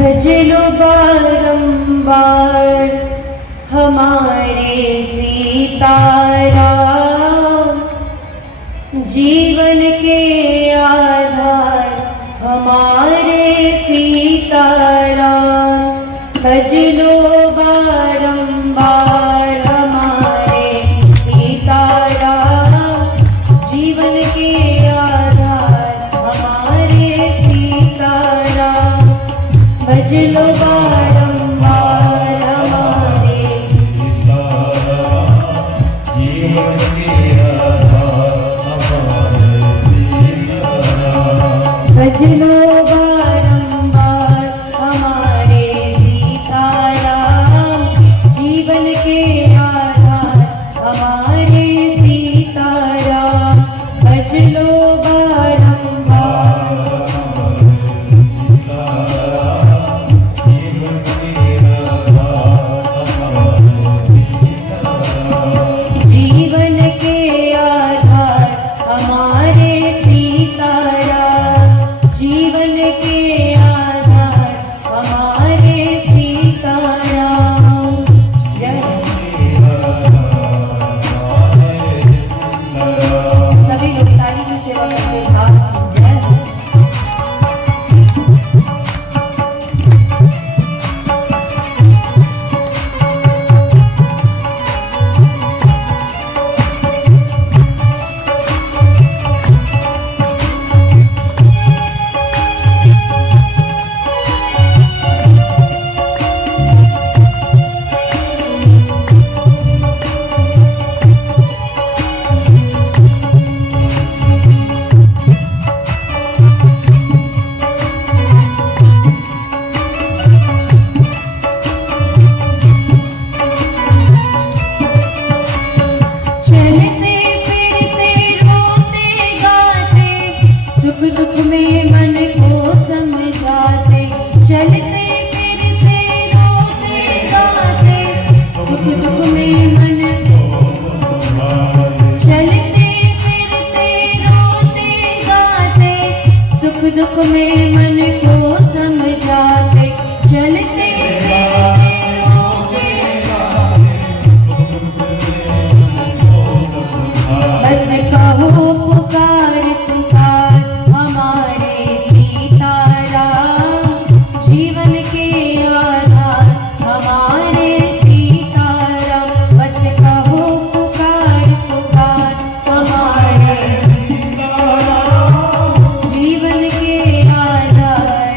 भज लो बारंबार हमारे सीताराम, जीवन के आधार हमारे सीताराम। भज लो बारंबार हमारे सीताराम, जीवन के आधार हमारे सीताराम। भज लो बारंबार हमारे सीताराम, जीवन के आधार हमारे सीताराम। भज लो बारंबार हमारे सीताराम, जीवन के आधार हमारे सीताराम। भज लो बारंबार जीवन के आधार हमारे सीताराम, जीवन के आधार हमारे सीताराम। जय सभी लोग ताली की सेवा करते भाव जय चलते फिरते रोते गाते, सुख दुख में मन को समझाते। चलते फिरते रोते गाते, सुख दुख में मन चलते फिरते रोते गाते, सुख दुख में मन को समझाते। चलते फिरते रोते बस कहो पुकार पुकार हमारे सीताराम, जीवन के आधार हमारे सीताराम। बस कहो पुकार पुकार हमारे जीवन के आधार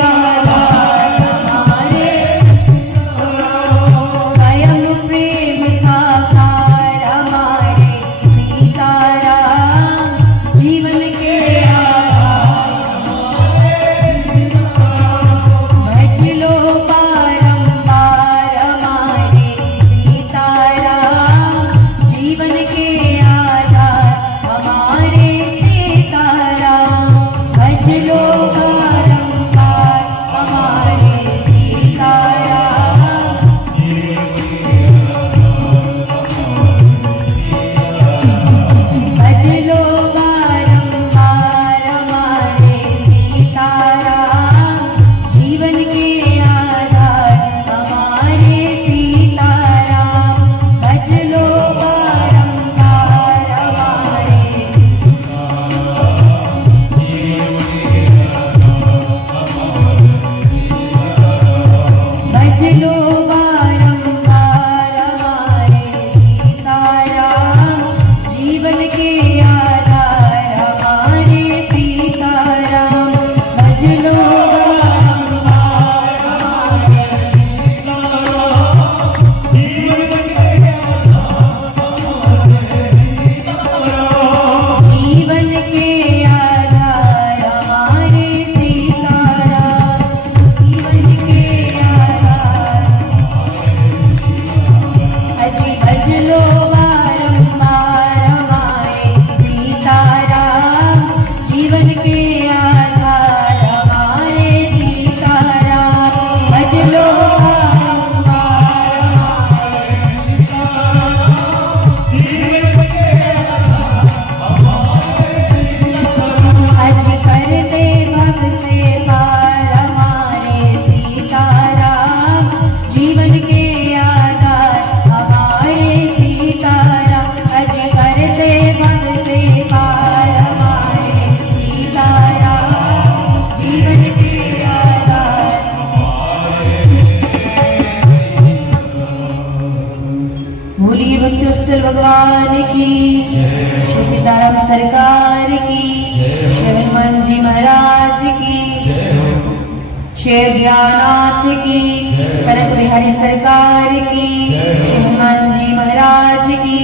आधार हमारे, स्वयं प्रेम साकार हमारे सीताराम, जीवन के आधार भज लो बारंबार हमारे सीताराम, जीवन के आधार हमारे सीताराम, भज लो बारंबार हमारे सीताराम, भज लो बारंबार हमारे सीताराम, जीवन के आधार हमारे सीताराम, भज लो बारंबार हमारे, भज लो बारंबार हमारे सीताराम, जीवन के आधार हमारे सीताराम, भज लो बारंबार हमारे, जीवन के आधार हमारे सीताराम, जीवन के आधार, अजी भज लो बारंबार हमारे सीताराम, जीवन के आधार हमारे सीताराम, भज लो बारंबार हमारे, अज करते भव से पार हमारे सीताराम, जीवन के आधार हमारे सीताराम, अज करते भव से पार हमारे सीताराम, जीवन के आधार, बोलिए भक्तवत्सल भगवान की, श्री सीताराम सरकार की, श्री हनुमान जी महाराज की, श्री ज्ञानाथ की, कनक बिहारी सरकार की, श्री हनुमान जी महाराज की,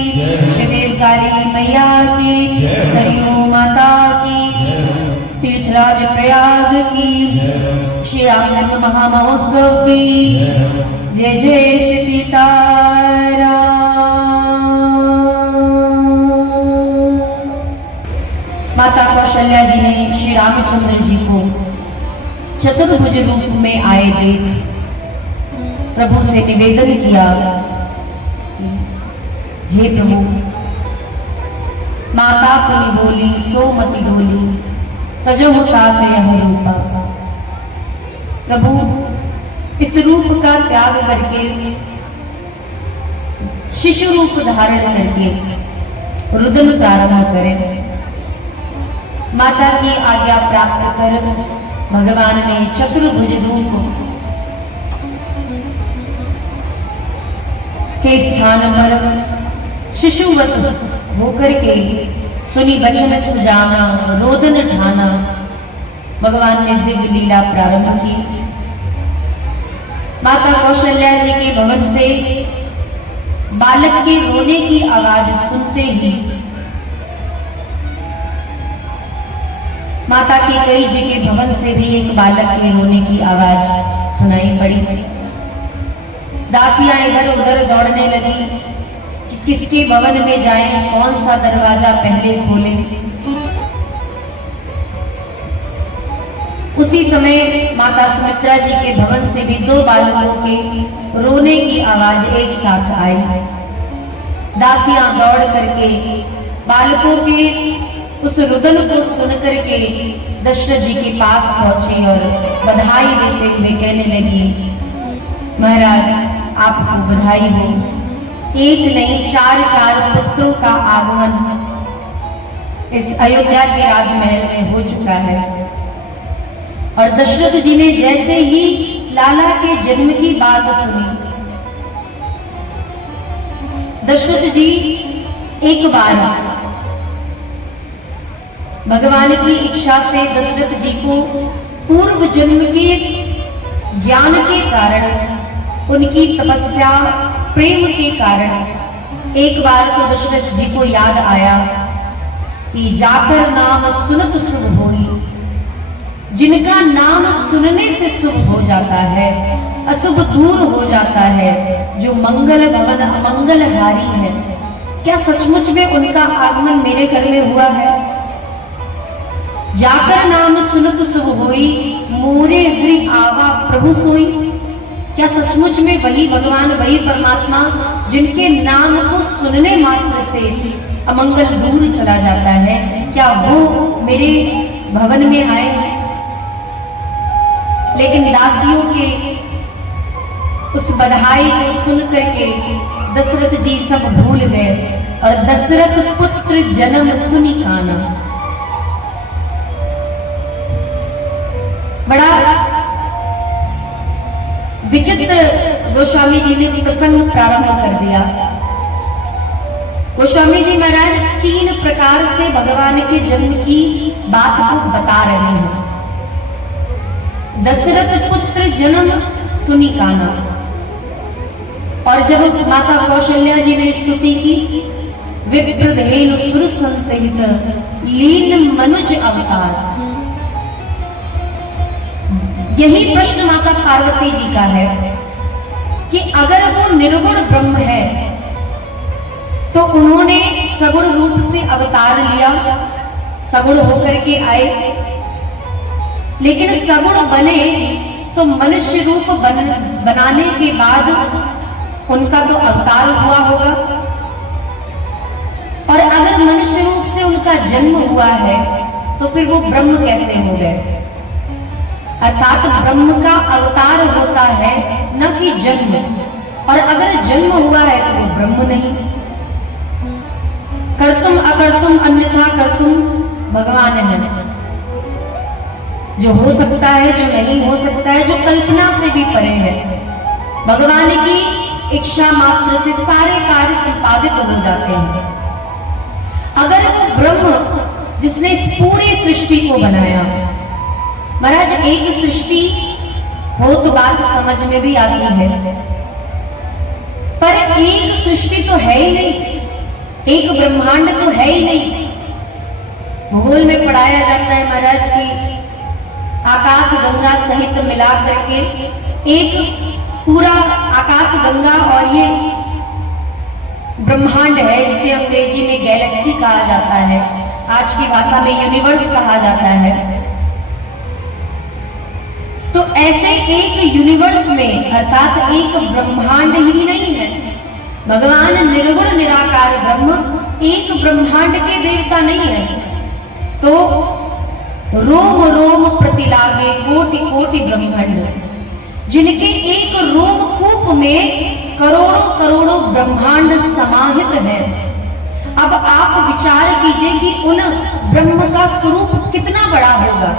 श्री देवकाली मैया की, सरयू माता की, तीर्थराज प्रयाग की, श्री रामजन्म महामहोत्सव की, जय जय श्री सीताराम। माता कौशल्या जी ने श्री रामचंद्र जी को चतुर्भुज रूप में आए देख प्रभु से निवेदन किया, हे प्रभु, माता पुनि बोली सो मति डोली, तजहु तात यह रूपा। प्रभु, इस रूप का त्याग करके, शिशु रूप धारण करके रुदन प्रारंभ करें। माता की आज्ञा प्राप्त कर भगवान ने चतुर्भुज रूप के स्थान पर शिशुवत होकर के सुनी वचन सुजाना, रोदन ठाना, भगवान ने दिव्य लीला प्रारंभ की। माता कौशल्या जी के भवन से बालक के रोने की आवाज सुनते ही माता के कई जी के भवन से भी एक बालक के रोने की आवाज सुनाई पड़ी। दासियां इधर उधर दौड़ने लगी कि किसके भवन में जाएं, कौन सा दरवाजा पहले खोलें। उसी समय माता सुमित्रा जी के भवन से भी दो बालकों के रोने की आवाज एक साथ आई। दासियां दौड़ करके बालकों के उस रुदन को सुनकर के दशरथ जी के पास पहुंची और बधाई देते हुए कहने लगी, महाराज आपको बधाई हो, एक नहीं चार पुत्रों का आगमन इस अयोध्या के राजमहल में हो चुका है। और दशरथ जी ने जैसे ही लाला के जन्म की बात सुनी, दशरथ जी एक बार भगवान की इच्छा से दशरथ जी को पूर्व जन्म के ज्ञान के कारण, उनकी तपस्या प्रेम के कारण एक बार तो दशरथ जी को याद आया कि जाकर नाम सुनत शुभ होई। जिनका नाम सुनने से शुभ हो जाता है, अशुभ दूर हो जाता है, जो मंगल भवन अमंगलहारी है, क्या सचमुच में उनका आगमन मेरे घर में हुआ है? जाकर नाम सुनत शुभ होई, मोरे गृह आवा प्रभु सोई। क्या सचमुच में वही भगवान, वही परमात्मा जिनके नाम को सुनने मात्र से अमंगल दूर चला जाता है, क्या वो मेरे भवन में आए? लेकिन दासियों के उस बधाई को सुन करके दशरथ जी सब भूल गए और दशरथ पुत्र जन्म सुनी काना। बड़ा विचित्र गोस्वामी जी ने प्रसंग प्रारंभ कर दिया। गोस्वामी जी महाराज 3 प्रकार से भगवान के जन्म की बात को बता रहे हैं। दशरथ पुत्र जन्म सुनी काना, और जब माता कौशल्या जी ने स्तुति की, विप्रधेनु सुर संतहित लीन मनुज अवतार। यही प्रश्न माता पार्वती जी का है कि अगर वो निर्गुण ब्रह्म है तो उन्होंने सगुण रूप से अवतार लिया, सगुण होकर के आए, लेकिन सगुण बने तो मनुष्य रूप बनाने के बाद उनका तो अवतार हुआ होगा, और अगर मनुष्य रूप से उनका जन्म हुआ है तो फिर वो ब्रह्म कैसे हो गए? अर्थात ब्रह्म का अवतार होता है, न कि जन्म, और अगर जन्म हुआ है तो वो ब्रह्म नहीं। कर्तुम अकर्तुम अन्यथा कर्तुम भगवान है, जो हो सकता है, जो नहीं हो सकता है, जो कल्पना से भी परे है। भगवान की इच्छा मात्र से सारे कार्य संपादित हो जाते हैं। अगर वो ब्रह्म जिसने इस पूरी सृष्टि को बनाया, महाराज एक सृष्टि हो तो बात समझ में भी आती है, पर एक सृष्टि तो है ही नहीं, एक ब्रह्मांड तो है ही नहीं। भूगोल में पढ़ाया जाता है महाराज की आकाश गंगा सहित मिला करके एक पूरा आकाश गंगा और ये ब्रह्मांड है, जिसे अंग्रेजी में गैलेक्सी कहा जाता है, आज की भाषा में यूनिवर्स कहा जाता है। तो ऐसे एक यूनिवर्स में अर्थात एक ब्रह्मांड ही नहीं है। भगवान निर्गुण निराकार ब्रह्म एक ब्रह्मांड के देवता नहीं है। तो रोम रोम प्रतिलागे कोटि कोटि ब्रह्मांड, जिनके एक रोम कूप में करोड़ों करोड़ों ब्रह्मांड समाहित है। अब आप विचार कीजिए कि उन ब्रह्म का स्वरूप कितना बड़ा होगा।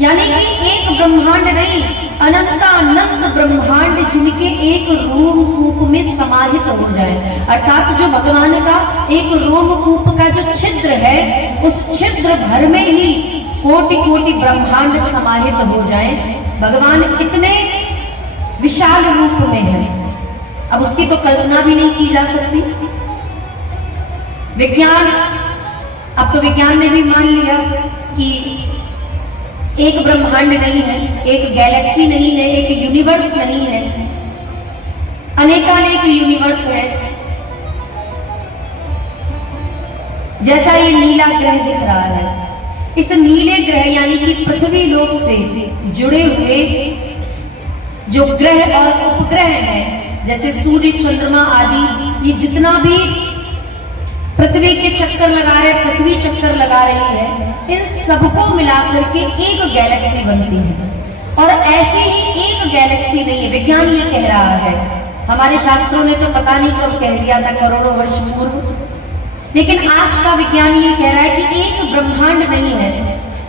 यानी कि एक ब्रह्मांड नहीं, अनंत ब्रह्मांड जिनके एक रोम कूप में समाहित हो जाए, अर्थात जो भगवान का एक रोम कूप का जो छिद्र है, उस छिद्र भर में ही कोटि कोटि ब्रह्मांड समाहित हो जाए। भगवान इतने विशाल रूप में है, अब उसकी तो कल्पना भी नहीं की जा सकती। विज्ञान, अब तो विज्ञान ने भी मान लिया कि एक ब्रह्मांड नहीं है, एक गैलेक्सी नहीं है, एक यूनिवर्स नहीं है, अनेकानेक यूनिवर्स है। जैसा ये नीला ग्रह दिख रहा है, इस नीले ग्रह यानी कि पृथ्वी लोक से जुड़े हुए जो ग्रह और उपग्रह हैं, जैसे सूर्य चंद्रमा आदि, ये जितना भी पृथ्वी के चक्कर लगा रहे, पृथ्वी चक्कर लगा रही है, इन सबको मिलाकर के एक गैलेक्सी बनती है। और ऐसे ही एक गैलेक्सी नहीं है, विज्ञान ये कह रहा है। हमारे शास्त्रों ने तो पता नहीं कब कह दिया था, करोड़ों वर्ष पूर्व, लेकिन आज का विज्ञान ये कह रहा है कि एक ब्रह्मांड नहीं है,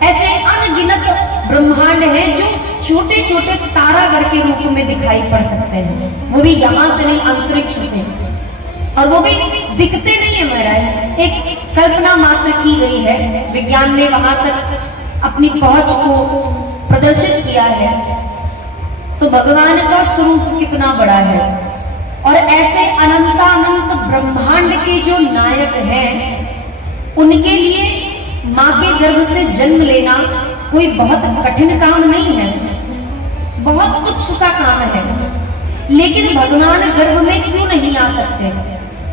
ऐसे अनगिनत ब्रह्मांड हैं जो छोटे छोटे तारागण के रूप में दिखाई पड़ सकते हैं, वो भी यहां से नहीं, अंतरिक्ष से, और वो भी दिखते नहीं है महाराज, एक कल्पना मात्र की गई है। विज्ञान ने वहां तक अपनी पहुंच को प्रदर्शित किया है, तो भगवान का स्वरूप कितना बड़ा है। और ऐसे अनंतानंत ब्रह्मांड के जो नायक हैं, उनके लिए मां के गर्भ से जन्म लेना कोई बहुत कठिन काम नहीं है, बहुत तुच्छ सा काम है। लेकिन भगवान गर्भ में क्यों नहीं आ सकते?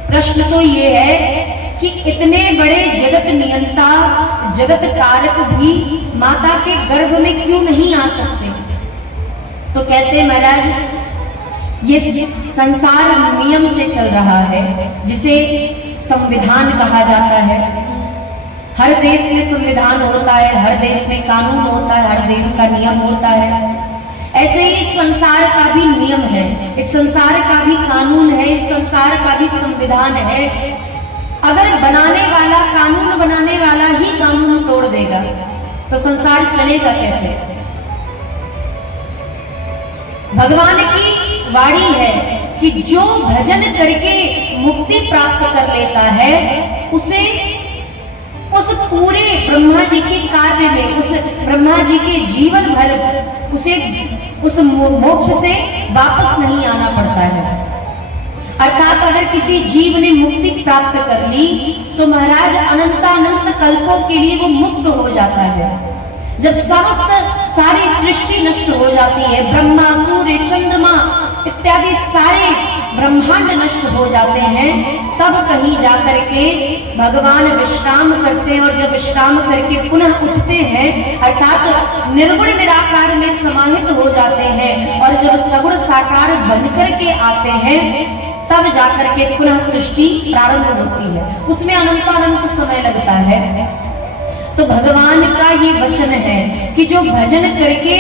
प्रश्न तो ये है कि इतने बड़े जगत नियंता, जगत कारक भी माता के गर्भ में क्यों नहीं आ सकते? तो कहते महाराज, ये संसार नियम से चल रहा है, जिसे संविधान कहा जाता है। हर देश में संविधान होता है, हर देश में कानून होता है, हर देश का नियम होता है। ऐसे ही इस संसार का भी नियम है, इस संसार का भी कानून है, इस संसार का भी संविधान है। अगर बनाने वाला, कानून बनाने वाला ही कानून तोड़ देगा तो संसार चलेगा कैसे? भगवान की वाणी है कि जो भजन करके मुक्ति प्राप्त कर लेता है, उसे उस पूरे ब्रह्मा जी के कार्य में, उस ब्रह्मा जी के जीवन भर उसे उस मोक्ष से वापस नहीं आना पड़ता है। अर्थात अगर किसी जीव ने मुक्ति प्राप्त कर ली तो महाराज अनंतानंत कल्पों के लिए वो मुक्त हो जाता है। जब समस्त सारी सृष्टि नष्ट हो जाती है, ब्रह्मा, सूर्य, चंद्रमा इत्यादि सारे ब्रह्मांड नष्ट हो जाते हैं, तब कहीं जाकर के भगवान विश्राम करते हैं। और जब विश्राम करके पुनः उठते हैं, अर्थात निर्गुण निराकार में समाहित हो जाते हैं, और जब सगुण साकार बनकर के आते हैं, तब जाकर के पुनः सृष्टि प्रारंभ होती है। उसमें अनंतानंत समय लगता है। तो भगवान का ये वचन है कि जो भजन करके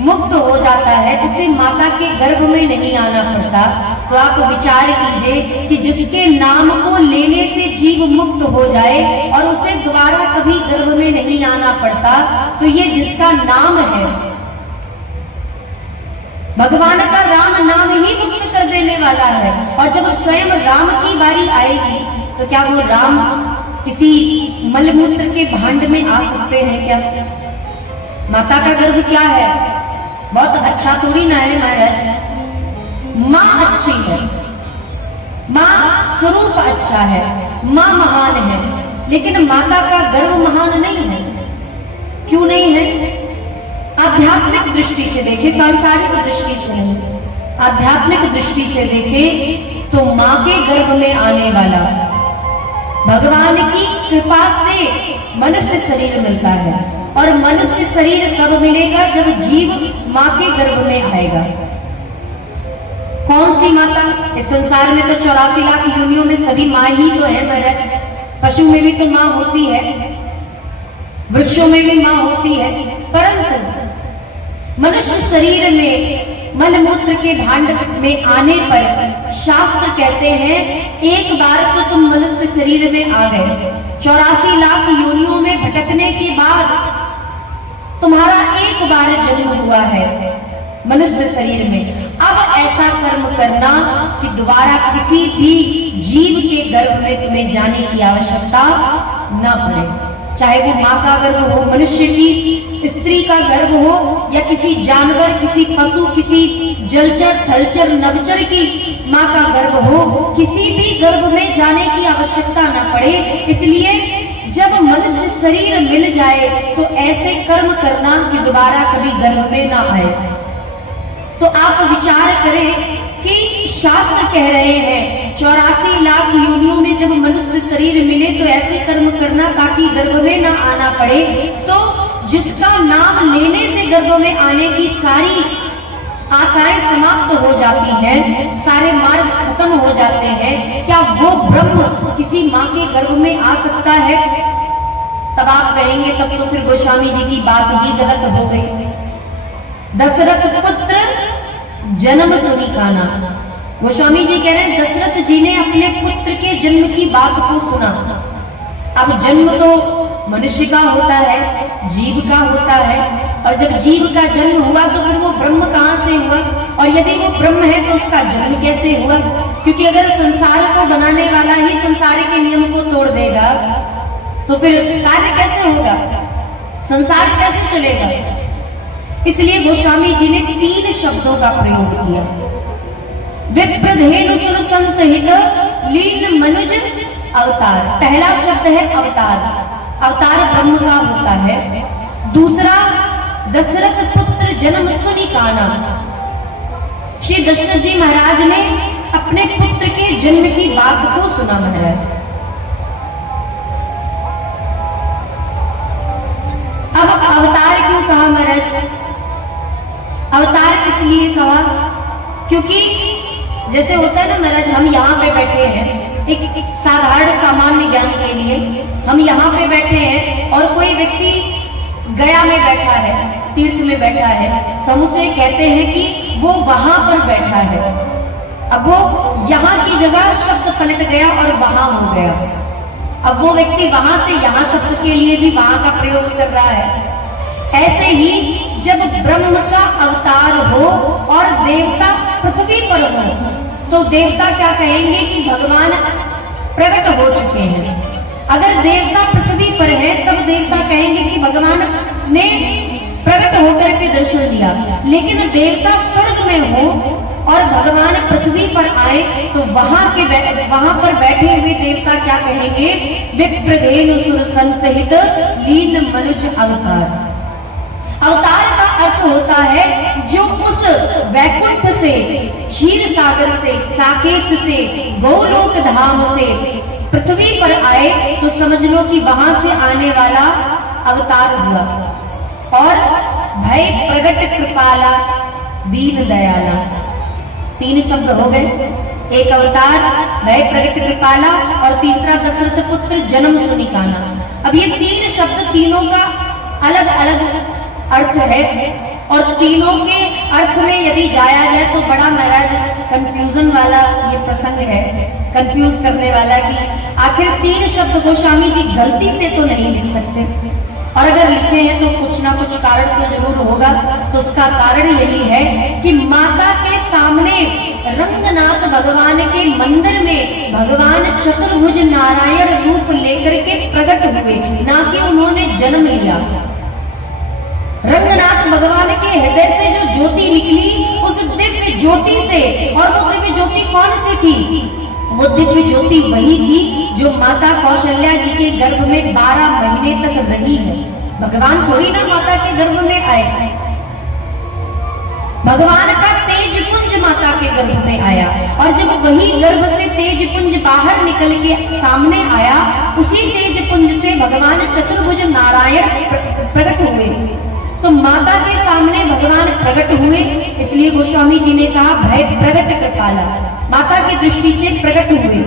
मुक्त हो जाता है, उसे माता के गर्भ में नहीं आना पड़ता। तो आप विचार कीजिए कि जिसके नाम को लेने से जीव मुक्त हो जाए और उसे दोबारा कभी गर्भ में नहीं आना पड़ता, तो ये जिसका नाम है, भगवान का राम नाम ही मुक्त कर देने वाला है। और जब स्वयं राम की बारी आएगी, तो क्या वो राम किसी मलमूत्र के भांड में आ सकते हैं क्या? माता का गर्भ क्या है? बहुत अच्छा थोड़ी ना है महाराज। माँ अच्छी है, माँ स्वरूप अच्छा है, माँ महान है, लेकिन माता का गर्भ महान नहीं है। क्यों नहीं है? आध्यात्मिक दृष्टि से देखें, सांसारिक दृष्टि से नहीं, आध्यात्मिक दृष्टि से देखें तो मां के गर्भ में आने वाला भगवान की कृपा से मनुष्य शरीर मिलता है। और मनुष्य शरीर कब मिलेगा? जब जीव मां के गर्भ में आएगा। कौन सी माता? इस संसार में तो 84 लाख योनियों में सभी मां ही तो है महाराज। पशु में भी तो मां होती है, वृक्षों में भी मां होती है, परंतु मनुष्य शरीर में मलमूत्र के भांड में आने पर शास्त्र कहते हैं, एक बार तो तुम मनुष्य शरीर में आ गए, 84 लाख योनियों में भटकने के बाद तुम्हारा एक बार जन्म हुआ है मनुष्य शरीर में। अब ऐसा कर्म करना कि दोबारा किसी भी जीव के गर्भ में तुम्हें जाने की आवश्यकता न पड़े। चाहे वो माँ का गर्भ हो, मनुष्य की स्त्री का गर्भ हो, या किसी जानवर, किसी पशु, किसी जलचर, थलचर, नभचर की माँ का गर्भ हो, किसी भी गर्भ में जाने की आवश्यकता न पड़े। इसलिए जब मनुष्य शरीर मिल जाए तो ऐसे कर्म करना कि दोबारा कभी गर्भ में ना आए। तो आप विचार करें कि शास्त्र कह रहे हैं 84 लाख योनियों में जब मनुष्य शरीर मिले तो ऐसे कर्म करना ताकि गर्भ में ना आना पड़े। तो जिसका नाम लेने से गर्भ में आने की सारी आशाएं समाप्त हो जाती हैं, सारे मार्ग खत्म हो जाते हैं, क्या वो ब्रह्म किसी माँ के गर्भ में आ सकता है? तब आप कहेंगे तब तो फिर गोस्वामी जी की बात ही गलत हो गई। दशरथ पुत्र जन्म सुनी काना। गोस्वामी जी कह रहे हैं दशरथ जी ने अपने पुत्र के जन्म की बात को सुना। अब जन्म तो मनुष्य का होता है, जीव का होता है, और जब जीव का जन्म हुआ तो फिर वो ब्रह्म कहाँ से हुआ? और यदि वो ब्रह्म है तो उसका जन्म कैसे हुआ? क्योंकि अगर संसार को बनाने वाला ही संसार के नियम को तोड़ देगा तो फिर कार्य कैसे होगा? संसार कैसे चलेगा? इसलिए गोस्वामी जी ने 3 शब्दों का प्रयोग किया। विप्रधेनु सुर संत हित लीन मनुज अवतार। पहला शब्द है अवतार। अवतार ब्रह्म का होता है। दूसरा दशरथ पुत्र जन्म सुनि काना। श्री दशरथ जी महाराज ने अपने पुत्र के जन्म की बात को सुना महाराज। अब अवतार क्यों कहा महाराज? अवतार इसलिए कहा क्योंकि जैसे होता है ना महाराज, हम यहाँ पे बैठे हैं एक साधारण सामान्य ज्ञान के लिए, हम यहाँ पे बैठे हैं और कोई व्यक्ति गया में बैठा है, तीर्थ में बैठा है, तो हम उसे कहते हैं कि वो वहां पर बैठा है। अब वो यहाँ की जगह शब्द पलट गया और वहां हो गया। अब वो व्यक्ति वहां से यहाँ शब्द के लिए भी वहां का प्रयोग कर रहा है। ऐसे ही जब ब्रह्म का अवतार हो और देवता पृथ्वी पर हो, तो देवता क्या कहेंगे कि भगवान प्रकट हो चुके हैं। अगर देवता पृथ्वी पर है तब देवता कहेंगे कि भगवान ने प्रकट होकर के दर्शन दिया। लेकिन देवता स्वर्ग में हो और भगवान पृथ्वी पर आए तो वहां पर बैठे हुए देवता क्या कहेंगे? विप्रधेनु सुर संत हित लीन मनुज अवतार। अवतार का अर्थ होता है जो उस वैकुंठ से, क्षीर सागर से, साकेत से, गोलोक धाम से पृथ्वी पर आए तो समझ लो कि वहां से आने वाला अवतार हुआ। और भय प्रगट कृपाला दीन दयाला, 3 शब्द हो गए। एक अवतार, भय प्रगट कृपाला और तीसरा दशरथ पुत्र जन्म सुनि काना। अब ये 3 शब्द तीनों का अलग अलग अर्थ है और तीनों के अर्थ में यदि जाया जाए तो बड़ा महाराज कंफ्यूजन वाला ये प्रसंग है, कंफ्यूज करने वाला कि आखिर 3 शब्द गोस्वामी जी गलती से तो नहीं लिख सकते, और अगर लिखे हैं तो कुछ ना कुछ कारण तो जरूर होगा। तो उसका कारण यही है कि माता के सामने रंगनाथ भगवान के मंदिर में भगवान चतुर्भुज नारायण रूप लेकर के प्रकट हुए, ना कि उन्होंने जन्म लिया। रंगनाथ भगवान के हृदय से जो ज्योति निकली, उस दिव्य ज्योति से, और वो दिव्य ज्योति कौन सी थी? वो दिव्य ज्योति वही थी जो माता कौशल्या जी के गर्भ में 12 महीने तक रही है। भगवान थोड़ी ना माता के गर्भ में आए, भगवान का तेज पुंज माता के गर्भ में आया। और जब वही गर्भ से तेज पुंज बाहर निकल के सामने आया, उसी तेज पुंज से भगवान चतुर्भुज नारायण प्रकट हुए। तो माता के सामने भगवान प्रकट हुए, इसलिए गोस्वामी जी ने कहा भय प्रगट कृपाला, माता की दृष्टि से प्रकट हुए।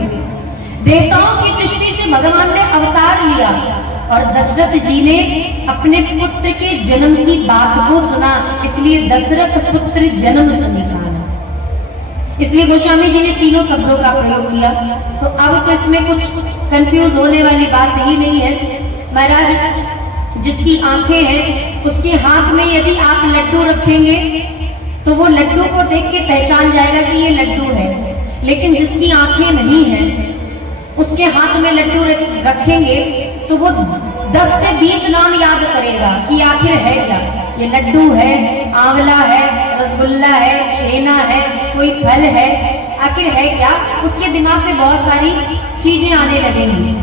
देवताओं की दृष्टि से भगवान ने अवतार लिया और दशरथ जी ने अपने पुत्र के जन्म की बात को सुना, इसलिए दशरथ पुत्र जन्म सुनि काना। इसलिए गोस्वामी जी ने 3 शब्दों का प्रयोग किया। तो अब तो इसमें कुछ कंफ्यूज होने वाली बात ही नहीं है महाराज। जिसकी आंखें हैं उसके हाथ में यदि आप लड्डू रखेंगे तो वो लड्डू को देख के पहचान जाएगा कि ये लड्डू है। लेकिन जिसकी आंखें नहीं हैं उसके हाथ में लड्डू रखेंगे तो वो 10 से 20 नाम याद करेगा कि आखिर है क्या। ये लड्डू है, आंवला है, रसगुल्ला है, छेना है, कोई फल है, आखिर है क्या। उसके दिमाग में बहुत सारी चीजें आने लगेंगी।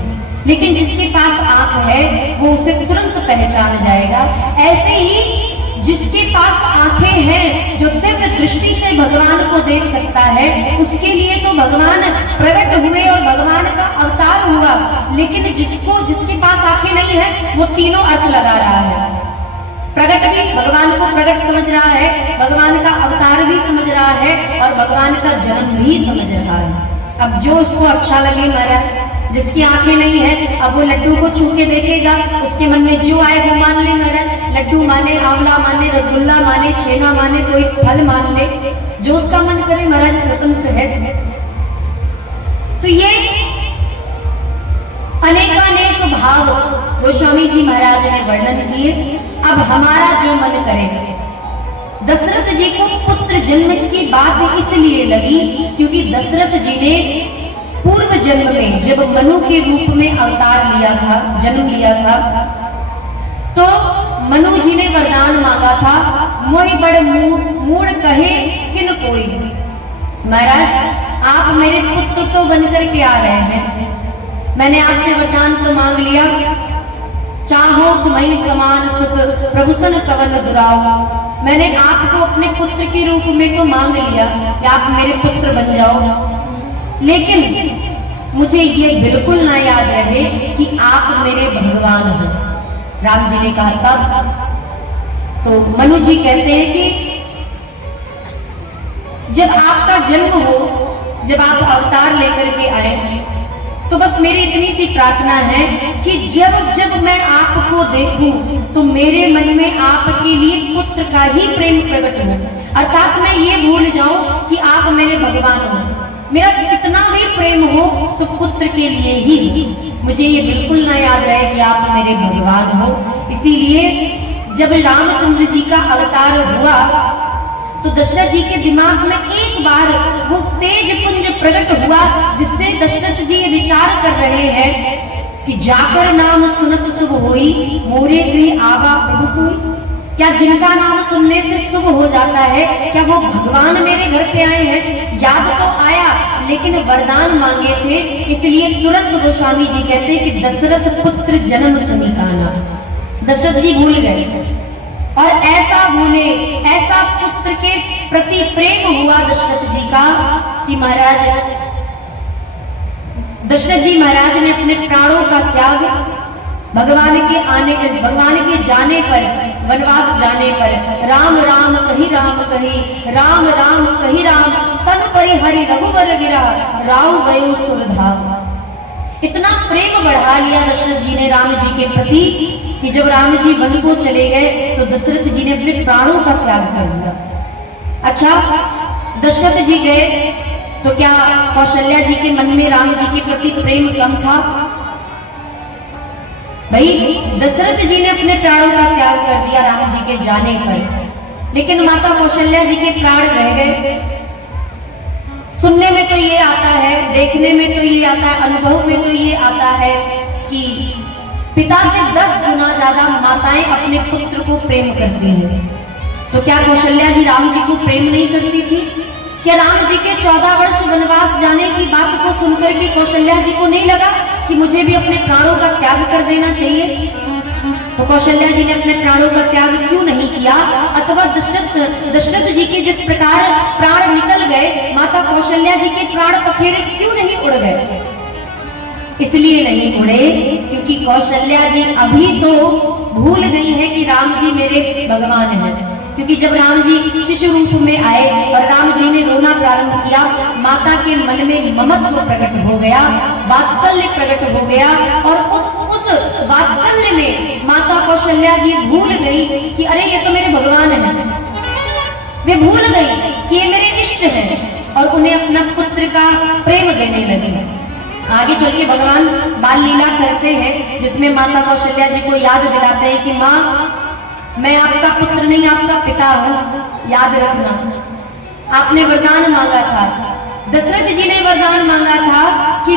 लेकिन जिसके पास आंख है वो उसे तुरंत पहचान जाएगा। ऐसे ही जिसके पास आंखें हैं, जो दिव्य दृष्टि से भगवान को देख सकता है, उसके लिए तो भगवान प्रकट हुए और भगवान का अवतार हुआ। लेकिन जिसके पास आंखें नहीं है वो तीनों अर्थ लगा रहा है। प्रकट भी भगवान को प्रकट समझ रहा है, भगवान का अवतार भी समझ रहा है और भगवान का जन्म भी समझ रहा है। अब जो उसको अच्छा लगे महाराज, जिसकी आंखें नहीं है अब वो लड्डू को छू के देखेगा, उसके मन में जो आए वो मान ले महाराज। लड्डू माने, आंवला माने, रसगुल्ला माने, छेना माने, कोई फल मान ले, जो उसका मन करे महाराज, स्वतंत्र है। तो ये अनेकानेक भाव गोस्वामी जी महाराज ने वर्णन किए। अब हमारा जो मन करेगा, दशरथ जी को पुत्र जन्म की बात इसलिए लगी क्योंकि दशरथ जी ने पूर्व जन्म में जब मनु के रूप में अवतार लिया था, जन्म लिया था, तो मनु जी ने वरदान मांगा था, मोहि बड़ मूड कहे किन कोई। महाराज आप मेरे पुत्र तो बनकर के आ रहे हैं, मैंने आपसे वरदान तो मांग लिया, चाहो तुम्हारी समान सुख प्रभु सन कवन दुराओ। मैंने आपको अपने पुत्र के रूप में तो मांग लिया कि आप मेरे पुत्र बन जाओ, लेकिन मुझे ये बिल्कुल ना याद रहे कि आप मेरे भगवान हो। राम जी ने कहा तब तो मनु जी कहते हैं कि जब आपका जन्म हो, जब आप अवतार लेकर के आए, तो बस मेरी इतनी सी प्रार्थना है कि जब जब मैं आपको देखूं तो मेरे मन में आपके लिए पुत्र का ही प्रेम प्रकट हो, अर्थात मैं ये भूल जाऊं कि आप मेरे भगवान हो। मेरा कितना भी प्रेम हो तो पुत्र के लिए ही, मुझे ये बिल्कुल ना याद रहे कि आप मेरे भगवान हो। इसीलिए जब रामचंद्र जी का अवतार हुआ तो दशरथ जी के दिमाग में एक बार वो तेज पुंज प्रकट हुआ, जिससे दशरथ जी ये विचार कर रहे हैं कि जाकर नाम सुनत शुभ होई, मोरे गृह आवा प्रभु सोई। क्या जिनका नाम सुनने से शुभ हो जाता है, क्या वो भगवान मेरे घर पे आए हैं? याद तो आया, लेकिन वरदान मांगे थे, इसलिए तुरंत गोस्वामी जी कहते हैं कि दशरथ पुत्र जन्म समीकाना। दशरथ जी भूल गए, और ऐसा भूले, ऐसा पुत्र के प्रति प्रेम हुआ दशरथ जी का कि महाराज दशरथ जी महाराज ने अपने प्राणों का त्याग भगवान के जाने पर, वनवास जाने पर, राम राम कही राम कही, राम राम कही राम, तन परि हरि रघुवर विरह, राव गयो सुरधाम। इतना प्रेम बढ़ा लिया दशरथ जी ने राम जी के प्रति कि जब राम जी वन को चले गए तो दशरथ जी ने अपने प्राणों का त्याग कर दिया। अच्छा, दशरथ जी गए तो क्या कौशल्या जी के मन में राम जी के प्रति प्रेम कम था? भाई दशरथ जी ने अपने प्राणों का त्याग कर दिया राम जी के जाने पर, लेकिन माता कौशल्या जी के प्राण रह गए। सुनने में तो ये आता है, देखने में तो ये आता है, अनुभव में तो ये आता है कि पिता से 10 गुना ज्यादा माताएं अपने पुत्र को प्रेम करती हैं। तो क्या कौशल्या जी राम जी को प्रेम नहीं करती थी? क्या राम जी के 14 वर्ष वनवास जाने की बात को सुनकर के कौशल्या जी को नहीं लगा कि मुझे भी अपने प्राणों का त्याग कर देना चाहिए? तो कौशल्या जी ने अपने प्राणों का त्याग क्यों नहीं किया? अथवा दशरथ जी के जिस प्रकार प्राण निकल गए, माता कौशल्या जी के प्राण पखेरे क्यों नहीं उड़ गए? इसलिए नहीं उड़े क्योंकि कौशल्या जी अभी तो भूल गई है कि राम जी मेरे भगवान हैं। क्योंकि जब राम जी शिशु रूप में आए और राम जी ने रोना प्रारंभ किया, माता के मन में ममत्व प्रकट हो गया, वात्सल्य प्रकट हो गया, और उस वात्सल्य में माता कौशल्या जी भूल गई कि अरे ये तो मेरे भगवान हैं। वे भूल गई कि ये मेरे इष्ट हैं और उन्हें अपना पुत्र का प्रेम देने लगी। आगे चल के भगवान बाल लीला करते हैं, जिसमें माता कौशल्या जी को याद दिलाते हैं कि माँ, मैं आपका पुत्र नहीं, आपका पिता हूँ, याद रखना। आपने वरदान मांगा था, दशरथ जी ने वरदान मांगा था कि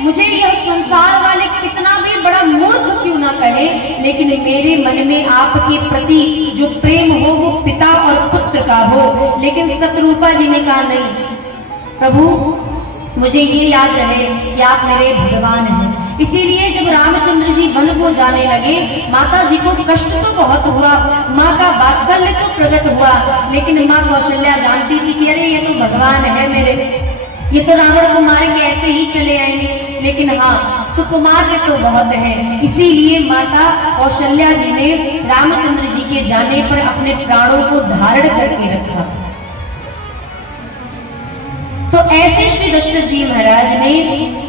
मुझे यह संसार वाले कितना भी बड़ा मूर्ख क्यों ना कहे, लेकिन मेरे मन में आपके प्रति जो प्रेम हो वो पिता और पुत्र का हो। लेकिन शत्रुपा जी ने कहा नहीं प्रभु, मुझे ये याद रहे कि आप मेरे भगवान हैं। इसीलिए जब रामचंद्र जी वन को जाने लगे, माता जी को कष्ट तो बहुत हुआ, माँ का वात्सल्य तो प्रकट हुआ, लेकिन माँ कौशल्या जानती थी कि अरे ये तो भगवान है मेरे, ये तो रावण को मार के ऐसे ही चले आएंगे। लेकिन हाँ, सुकुमार तो बहुत है। इसीलिए माता कौशल्या जी ने रामचंद्र जी के जाने पर अपने प्राणों को धारण करके रखा। तो ऐसे श्री दशरथ जी महाराज ने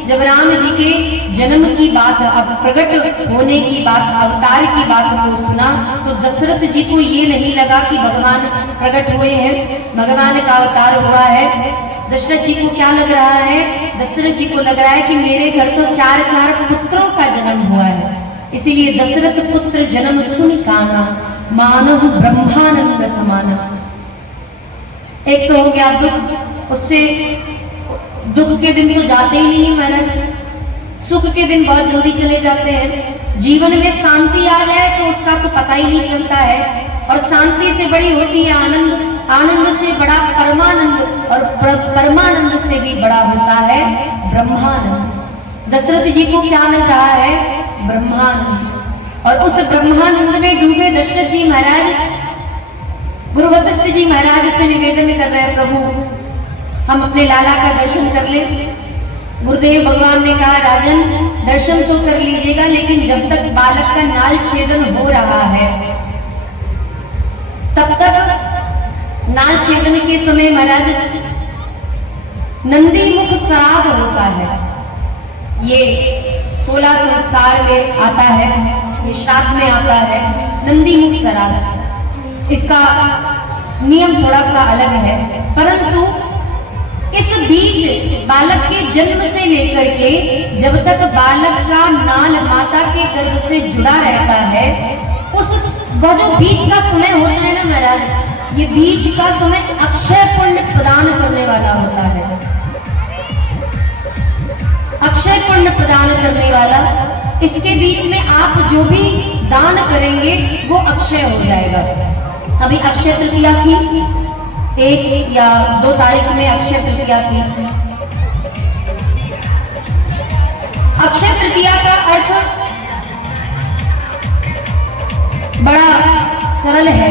जब राम जी के जन्म की बात, अब प्रकट होने की बात, अवतार की बात को सुना, तो दशरथ जी को ये नहीं लगा कि भगवान प्रकट हुए हैं, भगवान का अवतार हुआ है। दशरथ जी को क्या लग रहा है? दशरथ जी को लग रहा है कि मेरे घर तो 4 पुत्रों का जन्म हुआ है। इसीलिए दशरथ पुत्र जन्म सुन काना, मानव ब्रह्मानंद समान। एक तो हो गया दुख, उससे दुख के दिन तो जाते ही नहीं महाराज, सुख के दिन बहुत जल्दी चले जाते हैं। जीवन में शांति आ जाए तो उसका तो पता ही नहीं चलता है, और शांति से बड़ी होती है आनंद, आनंद से बड़ा परमानंद, और परमानंद से भी बड़ा होता है ब्रह्मानंद। दशरथ जी को क्या मिल रहा है? ब्रह्मानंद। और उस ब्रह्मानंद में डूबे दशरथ जी महाराज गुरु वशिष्ठ जी महाराज से निवेदन कर रहे हैं, प्रभु हम अपने लाला का दर्शन कर ले। गुरुदेव भगवान ने कहा, राजन दर्शन तो कर लीजिएगा, लेकिन जब तक बालक का नाल छेदन हो रहा है तब तक नाल छेदन के समय महाराज नंदी मुख श्राद्ध होता है। ये 16 संस्कार में आता है, ये श्राद्ध में आता है नंदी मुख श्राद्ध। इसका नियम थोड़ा सा अलग है, परंतु इस बीच बालक के जन्म से लेकर के जब तक बालक का नाल माता के गर्भ से जुड़ा रहता है, उस वह जो बीच का समय होता है ना महाराज, ये बीच का समय अक्षय पुण्य प्रदान करने वाला होता है। अक्षय पुण्य प्रदान करने वाला, इसके बीच में आप जो भी दान करेंगे वो अक्षय हो जाएगा। अभी अक्षय तृतीया थी, 1 या 2 तारीख में अक्षय तृतीया थी। अक्षय तृतीया का अर्थ बड़ा सरल है।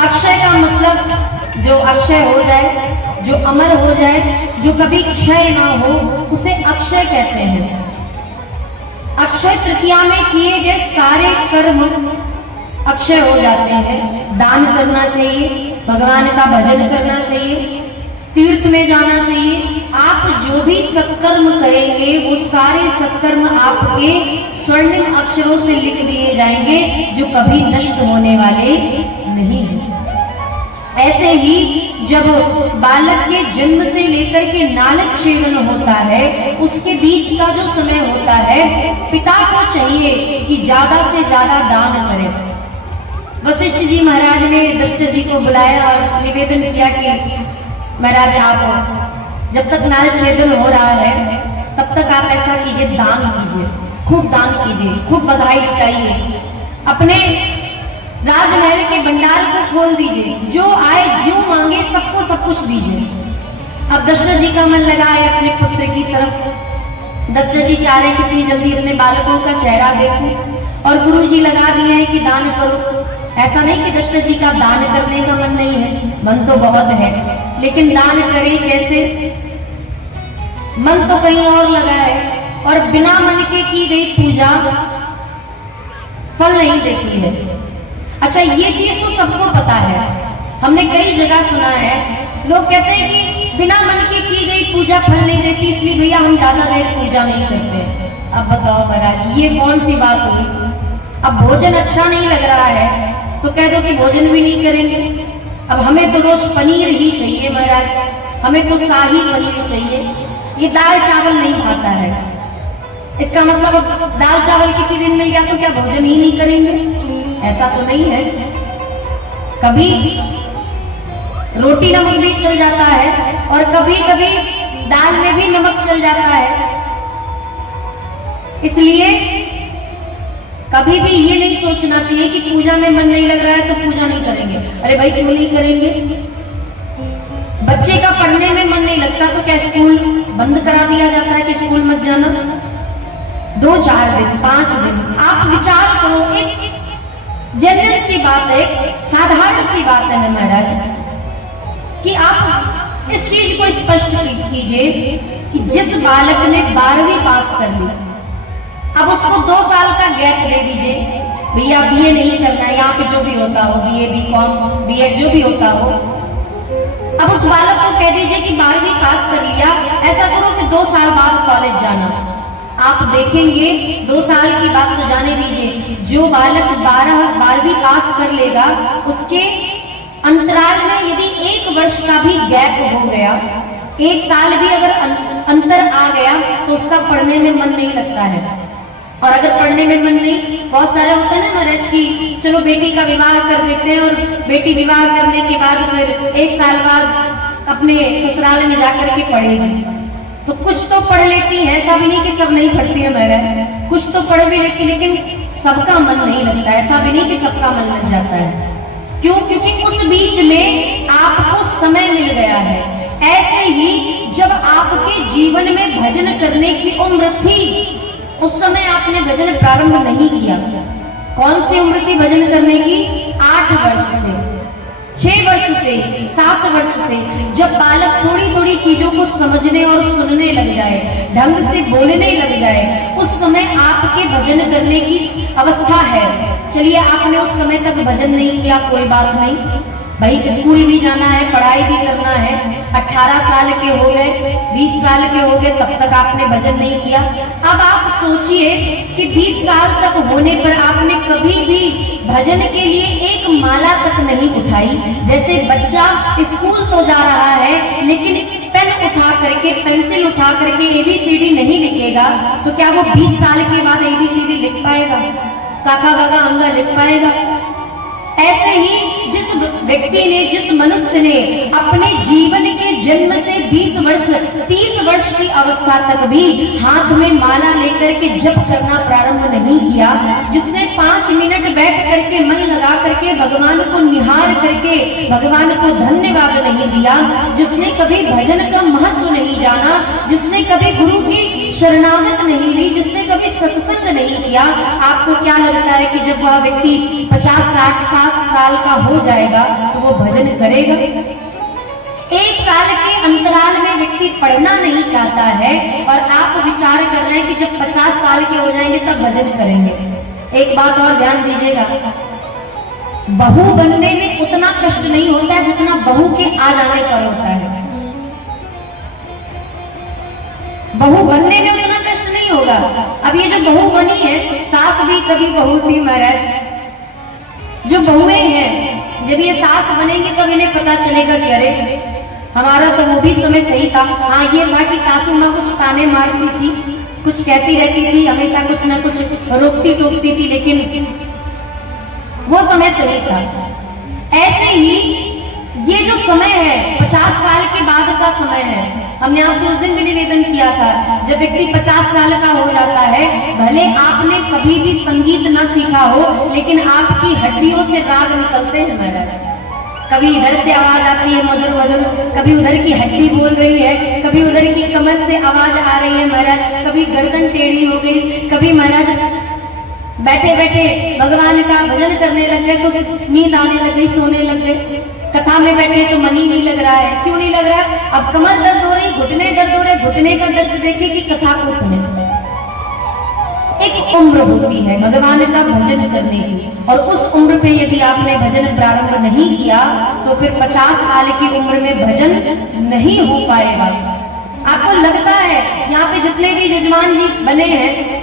अक्षय का मतलब जो अक्षय हो जाए, जो अमर हो जाए, जो कभी क्षय ना हो, उसे अक्षय कहते हैं। अक्षय तृतीया में किए गए सारे कर्म अक्षय हो जाते हैं। दान करना चाहिए, भगवान का भजन करना चाहिए, तीर्थ में जाना चाहिए। आप जो भी सत्कर्म करेंगे वो सारे सत्कर्म आपके स्वर्णिम अक्षरों से लिख दिए जाएंगे, जो कभी नष्ट होने वाले नहीं हैं। ऐसे ही जब बालक के जन्म से लेकर के नालक छेदन होता है, उसके बीच का जो समय होता है, पिता को चाहिए कि ज्यादा से ज्यादा दान करें। वशिष्ठ जी महाराज ने दशरथ जी को बुलाया और निवेदन किया कि महाराज आप जब तक नाल छेदन हो रहा है तब तक आप ऐसा कीजिए, दान कीजिए, खूब दान कीजिए, खूब बधाई लुटाइए, अपने राजमहल के भंडार को खोल दीजिए, जो आए जो मांगे सबको सब कुछ दीजिए। अब दशरथ जी का मन लगा है अपने पुत्र की तरफ। दशरथ जी चाह रहे कितनी जल्दी अपने बालकों का चेहरा देखूं, और गुरु जी लगा दिए हैं कि दान करो। ऐसा नहीं कि दशरथ जी का दान करने का मन नहीं है, मन तो बहुत है, लेकिन दान करें कैसे? मन तो कहीं और लगा है, और बिना मन के की गई पूजा फल नहीं देती है। अच्छा, ये चीज तो सबको पता है, हमने कई जगह सुना है, लोग कहते हैं कि बिना मन के की गई पूजा फल नहीं देती, इसलिए भैया हम ज्यादा देर पूजा नहीं करते। अब बताओ महाराज, ये कौन सी बात हुई? अब भोजन अच्छा नहीं लग रहा है तो कह दो कि भोजन भी नहीं करेंगे। अब हमें तो रोज पनीर ही चाहिए महाराज, हमें तो शाही पनीर चाहिए, ये दाल चावल नहीं खाता है। इसका मतलब अब दाल चावल किसी दिन मिल गया तो क्या भोजन ही नहीं करेंगे? ऐसा तो नहीं है। कभी रोटी नमक भी चल जाता है, और कभी कभी दाल में भी नमक चल जाता है। इसलिए कभी भी ये नहीं सोचना चाहिए कि पूजा में मन नहीं लग रहा है तो पूजा नहीं करेंगे। अरे भाई, क्यों नहीं करेंगे? बच्चे का पढ़ने में मन नहीं लगता तो क्या स्कूल बंद करा दिया जाता है कि स्कूल मत जाना? 2-4 दिन, 5 दिन आप विचार करो। एक जनरल सी बात है, साधारण सी बात है महाराज, कि आप इस चीज को स्पष्ट कीजिए कि जिस बालक ने 12वीं पास कर ली, अब उसको 2 साल का गैप दे दीजिए, भैया बीए नहीं करना है, यहाँ पे जो भी होता हो, बीए, बीकॉम, बीएड जो भी होता हो। अब उस बालक को कह दीजिए कि 12वीं पास कर लिया, ऐसा करो कि 2 साल बाद कॉलेज जाना। आप देखेंगे 2 साल की बात तो जाने दीजिए, जो बालक 12वीं पास कर लेगा, उसके अंतराल में यदि 1 वर्ष का भी गैप हो गया, 1 साल भी अगर अंतर आ गया, तो उसका पढ़ने में मन नहीं लगता है। और अगर पढ़ने में मन नहीं, बहुत सारे होता है ना महाराज की चलो बेटी का विवाह कर देते हैं, और बेटी विवाह करने के बाद फिर 1 साल बाद अपने ससुराल में जाकर के पढ़ेगी। तो कुछ तो पढ़ लेती हैं, ऐसा भी नहीं कि सब नहीं पढ़ती है महाराज, कुछ तो पढ़ भी लेती, लेकिन सबका मन नहीं लगता, ऐसा भी नहीं कि सबका मन लग जाता है। क्यों? क्योंकि उस बीच में आपको समय मिल गया है। ऐसे ही जब आपके जीवन में भजन करने की उम्र थी, उस समय आपने भजन प्रारंभ नहीं किया। कौन सी उम्र थी भजन करने की? 8 वर्ष से, 6 वर्ष से, 7 वर्ष से, जब बालक थोड़ी थोड़ी चीजों को समझने और सुनने लग जाए, ढंग से बोलने लग जाए, उस समय आपके भजन करने की अवस्था है। चलिए आपने उस समय तक भजन नहीं किया, कोई बात नहीं भाई, स्कूल भी जाना है, पढ़ाई भी करना है। 18 साल के हो गए, 20 साल के हो गए, तब तक आपने भजन नहीं किया। अब आप सोचिए कि 20 साल तक होने पर आपने कभी भी भजन के लिए एक माला तक नहीं उठाई। जैसे बच्चा स्कूल तो जा रहा है, लेकिन पेन उठा करके, पेंसिल उठा करके ABCD नहीं लिखेगा, तो क्या वो 20 साल के बाद ABCD लिख पाएगा? काका गागा अंगा लिख पाएगा? ऐसे ही जिस व्यक्ति ने, जिस मनुष्य ने अपने जीवन के जन्म से 20 वर्ष, 30 वर्ष की अवस्था तक भी हाथ में माला लेकर के जप करना प्रारंभ नहीं किया, जिसने 5 मिनट बैठ करके मन लगा करके भगवान को निहार करके भगवान को धन्यवाद नहीं दिया, जिसने कभी भजन का महत्व नहीं जाना, जिसने कभी गुरु की शरणागत नहीं ली, जिसने कभी सत्संग नहीं किया, आपको क्या लगता है कि जब वह व्यक्ति 50-60 साल का हो जाएगा तो वो भजन करेगा? 1 साल के अंतराल में व्यक्ति पढ़ना नहीं चाहता है और आप विचार कर रहे हैं कि जब 50 साल के हो जाएंगे तब भजन करेंगे। एक बात और ध्यान दीजिएगा, बहू बनने में उतना कष्ट नहीं होता है जितना बहू के आ जाने पर होता है। बहू बनने में उतना कष्ट नहीं होगा। अब ये जो बहू बनी है, सास भी कभी बहू थी महाराज। जो बहुएं हैं, जब ये सास बनेंगी तब इन्हें पता चलेगा कि अरे हमारा तो वो भी समय सही था। हाँ, ये था कि सासू माँ कुछ ताने मारती थी, कुछ कहती रहती थी, हमेशा कुछ ना कुछ रोकती टोकती थी, लेकिन वो समय सही था। ऐसे ही ये जो समय है 50 साल के बाद का समय है। हमने आपसे उस दिन भी निवेदन किया था, जब व्यक्ति 50 साल का हो जाता है, भले आपने कभी भी संगीत ना सीखा हो, लेकिन आपकी हड्डियों से राग निकलते हैं महाराज। कभी इधर से आवाज आती है मधुर मधुर, कभी उधर की हड्डी बोल रही है, कभी उधर की कमर से आवाज आ रही है महाराज, कभी गर्दन टेढ़ी हो गई, कभी महाराज बैठे बैठे भगवान का भजन करने लग गए तो नींद आने लग गई, सोने लग गए। कथा में बैठे तो मन ही नहीं लग रहा है। क्यों नहीं लग रहा है? अब कमर दर्द हो रही, घुटने दर्द हो रहे, घुटने का दर्द देखे कि कथा को सुने। एक उम्र होती है भगवान का भजन करने की, और उस उम्र पे यदि आपने भजन प्रारंभ नहीं किया तो फिर 50 साल की उम्र में भजन नहीं हो पाएगा। आपको लगता है यहाँ पे जितने भी यजमान जी बने हैं,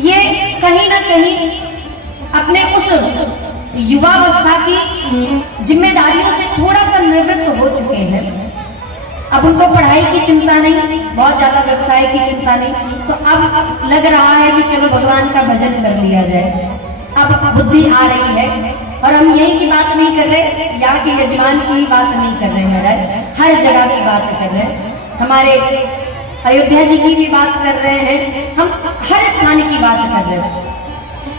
ये कहीं ना कहीं अपने उस युवावस्था की जिम्मेदारियों से थोड़ा सा निवृत्त हो चुके हैं। अब उनको पढ़ाई की चिंता नहीं, बहुत ज्यादा व्यवसाय की चिंता नहीं, तो अब लग रहा है कि चलो भगवान का भजन कर लिया जाए। अब बुद्धि आ रही है, और हम यही की बात नहीं कर रहे, यहाँ के यजमान की बात नहीं कर रहे महाराज, हर जगह की बात कर रहे हैं। हमारे अयोध्या जी की भी बात कर रहे हैं, हम हर स्थान की बात कर रहे हैं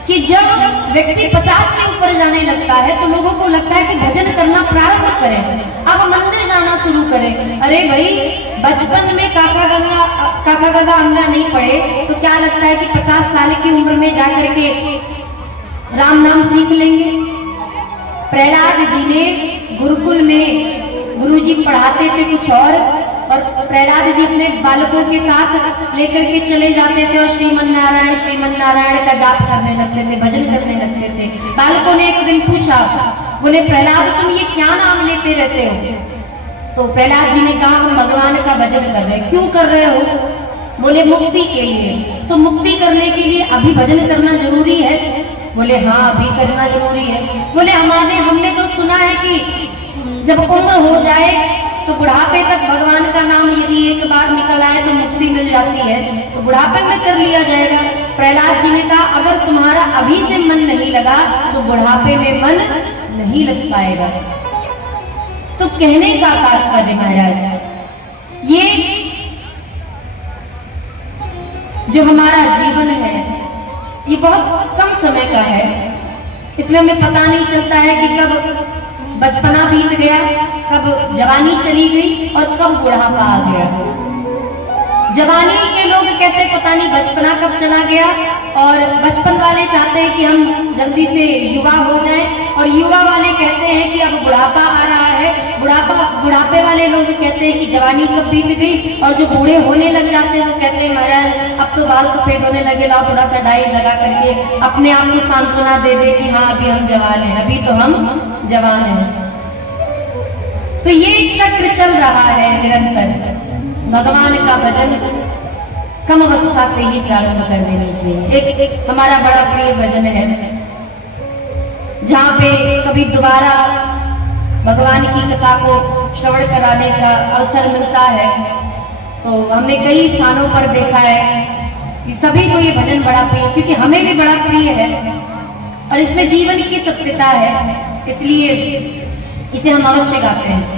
कि जब व्यक्ति 50 से ऊपर जाने लगता है तो लोगों को लगता है कि भजन करना प्रारंभ करें, अब मंदिर जाना शुरू करें। अरे भाई, बचपन में काका गागा अंगा नहीं पढ़े तो क्या लगता है कि 50 साल की उम्र में जाकर के राम नाम सीख लेंगे? प्रहलाद जी ने गुरुकुल में गुरुजी पढ़ाते थे कुछ और प्रहलाद जी अपने बालकों के साथ लेकर के चले जाते थे और श्रीमन नारायण का जाप करने लगते थे, भजन करने लगते थे। बालकों ने एक दिन पूछा, बोले प्रहलाद तुम ये क्या नाम लेते रहते हो? तो प्रहलाद जी ने कहा हम भगवान का भजन कर रहे हैं। क्यों कर रहे हो? बोले मुक्ति के लिए। तो मुक्ति करने के लिए अभी भजन करना जरूरी है? बोले हाँ अभी करना जरूरी है। बोले हमने तो सुना है कि जब उम्र हो जाए तो बुढ़ापे तक भगवान का नाम यदि एक बार निकल आए तो मुक्ति मिल जाती है, तो बुढ़ापे में कर लिया जाएगा। प्रहलाद जी ने कहा अगर तुम्हारा अभी से मन नहीं लगा तो बुढ़ापे में मन नहीं लग पाएगा। तो कहने का तात्पर्य महाराज, ये जो हमारा जीवन है ये बहुत कम समय का है। इसमें हमें पता नहीं चलता है कि कब बचपना बीत गया, कब जवानी चली गई और कब बुढ़ापा आ गया। जवानी के लोग कहते हैं पता नहीं बचपना कब चला गया, और बचपन वाले चाहते हैं कि हम जल्दी से युवा हो जाएं, और युवा वाले कहते हैं कि अब बुढ़ापा आ रहा है। बुढ़ापे वाले लोग कहते हैं कि जवानी कब बीत गई, और जो बूढ़े होने लग जाते हैं वो कहते हैं महाराज अब तो बाल सफेद होने लगे, लाओ थोड़ा सा डाई लगा करके अपने आप को सांत्वना दे दे कि हाँ अभी हम जवान हैं, अभी तो हम जवान हैं। तो ये चक्र चल रहा है निरंतर। भगवान का भजन कम अवस्था से ही प्रारंभ कर देनी चाहिए। एक हमारा बड़ा प्रिय भजन है जहाँ पे कभी दोबारा भगवान की कथा को श्रवण कराने का अवसर मिलता है, तो हमने कई स्थानों पर देखा है कि सभी को ये भजन बड़ा प्रिय, क्योंकि हमें भी बड़ा प्रिय है और इसमें जीवन की सत्यता है, इसलिए इसे हम अवश्य गाते हैं।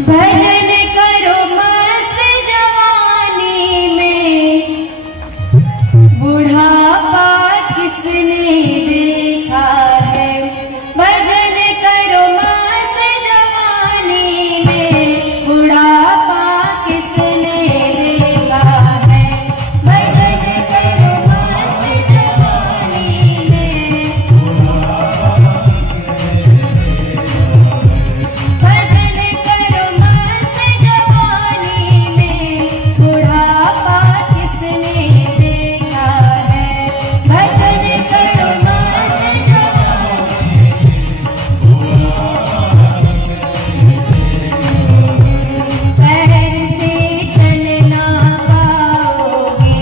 भजन करो मस्त जवानी में, बुढ़ापा किसने देखा है। भजन करो मस्त जवानी में, बुढ़ापा किसने देखा है। भजन करो मस्त जवानी में, भजन करो मस्त जवानी में, बुढ़ापा किसने देखा है। भजन करो मस्त जवानी, पैर से चल ना पाओगे,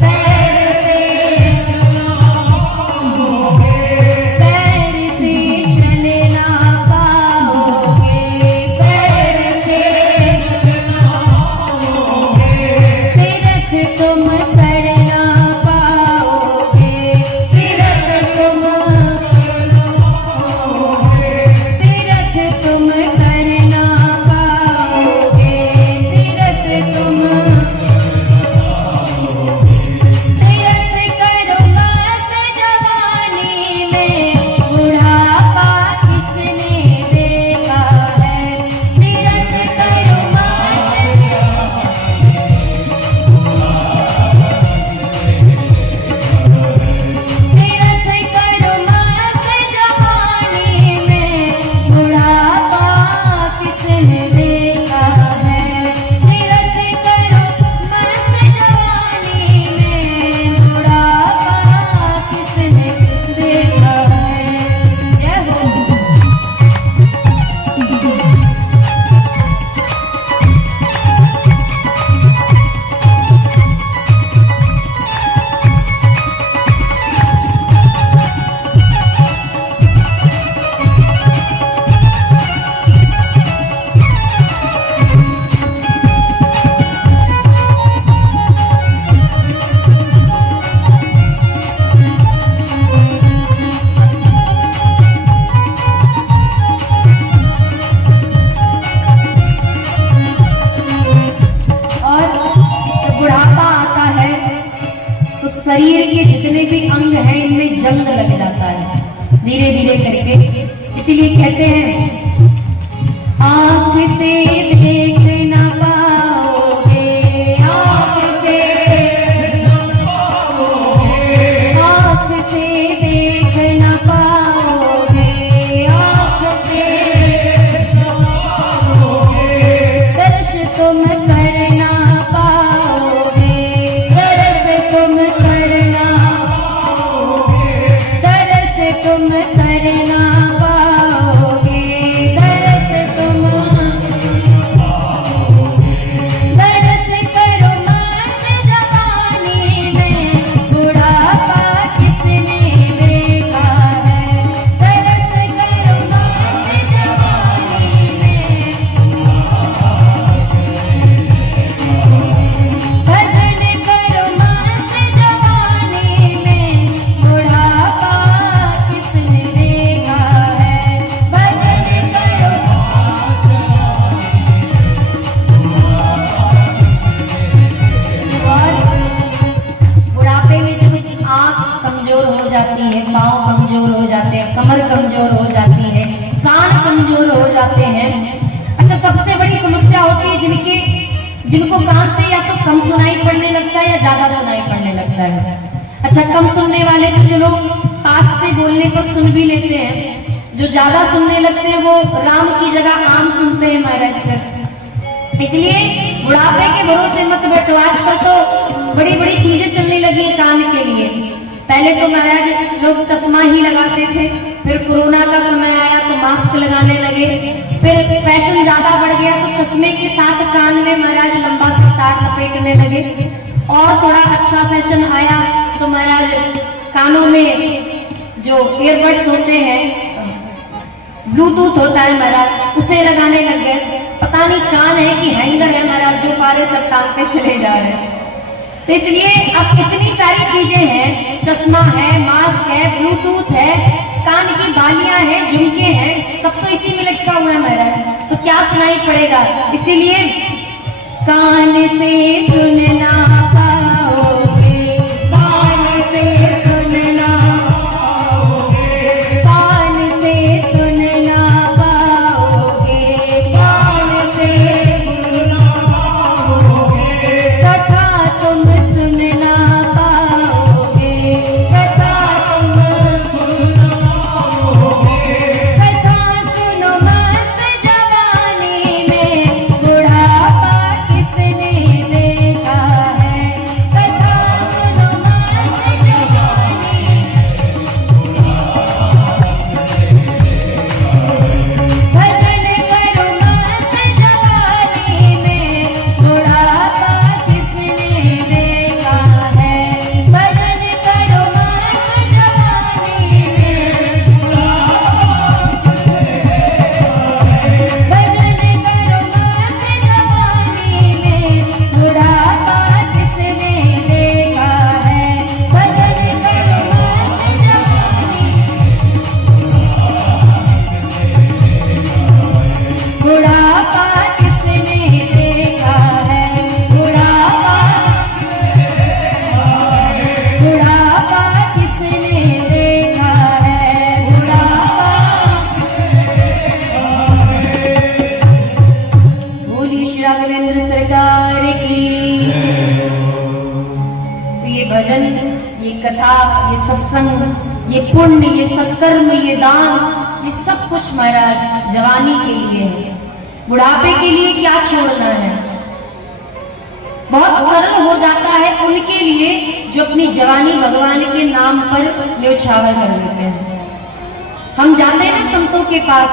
पैर से चल ना पाओगे, पैर से तीरथ तुम कर ना पाओगे, तीरथ तुम कर ना पाओगे, तीरथ तुम तीरथ करो मस्त जवानी में, बुढ़ापा किसने देखा है। तीरथ करो मस्त तीरथ करो मस्त जवानी में, बुढ़ापा किसने देखा है। तीरथ करो मस्त जवानी में, बुढ़ापा किसने देखा है। जय हो। और जब बुढ़ापा आता है तो शरीर के जितने भी अंग हैं इनमें जंग लग जाता है धीरे धीरे करके। इसीलिए कहते हैं आंख से देख ना पाओगे, आंख से देख ना पाओगे, आंख से दर्श तुम कर ना पाओगे, दर्श तुम कर ना दर्श तुम कर ना पाओगे, दर्श तुम हैं, कमर कमजोर हो जाती है, कान कमजोर हो जाते हैं। अच्छा, सबसे बड़ी समस्या होती है जिनको कान से या तो कम सुनाई पड़ने लगता है या ज्यादा सुनाई पड़ने लगता है। अच्छा, कम सुनने वाले तो चलो पास से बोलने पर सुन भी लेते हैं, जो ज्यादा सुनने लगते हैं वो राम की जगह आम सुनते हैं महाराज। इसलिए बुढ़ापे के भरोसे मत बैठो। आजकल तो बड़ी बड़ी चीजें चलने लगी कान के लिए। पहले तो महाराज लोग चश्मा ही लगाते थे, फिर कोरोना का समय आया तो मास्क लगाने लगे, फिर फैशन ज्यादा बढ़ गया तो चश्मे के साथ कान में महाराज लंबा सा तार लपेटने लगे, और थोड़ा अच्छा फैशन आया तो महाराज कानों में जो ईयरबड्स होते हैं, ब्लूटूथ होता है महाराज, उसे लगाने लग गए। पता नहीं कान है कि हैंगर है महाराज, जो पारे सब टांगते चले जा रहे हैं। तो इसलिए अब इतनी सारी चीजें हैं, चश्मा है, मास्क है, ब्लूटूथ है, कान की बालियां हैं, झुमके हैं, सब तो इसी में लटका हुआ है महाराज। तो क्या सुनाई पड़ेगा? इसीलिए कान से सुनना पाओगे, कान से सुनना पाओगे, कान से सुनना पाओगे, कान से सुनना पाओगे, कथा तुम सुनना पाओगे, कथा तुम सुनना पाओगे, कथा सुनो मस्त जवानी में, बुढ़ापा किसने देखा है, कथा सुनो मस्त जवानी में, भजन करो मस्त जवानी में, बुढ़ापा किसने देखा है, भजन करो मस्त जवानी में, भजन करो मस्त जवानी में, बुढ़ापा किसने देखा है, भजन करो मस्त जवानी में, बुढ़ापा किसने देखा है, बुढ़ापा, बुढ़ापा किसने देखा है, बुढ़ापा। बोलिए श्री राघवेंद्र सरकार की। तो ये भजन, ये कथा, ये सत्संग, ये पुण्य, ये सत्कर्म, ये दान, ये सब कुछ महाराज जवानी के लिए है। बुढ़ापे के लिए क्या छोड़ना है? बहुत सरल हो जाता है उनके लिए जो अपनी जवानी भगवान के नाम पर न्योछावर कर देते हैं। हम जाते हैं ना संतों के पास,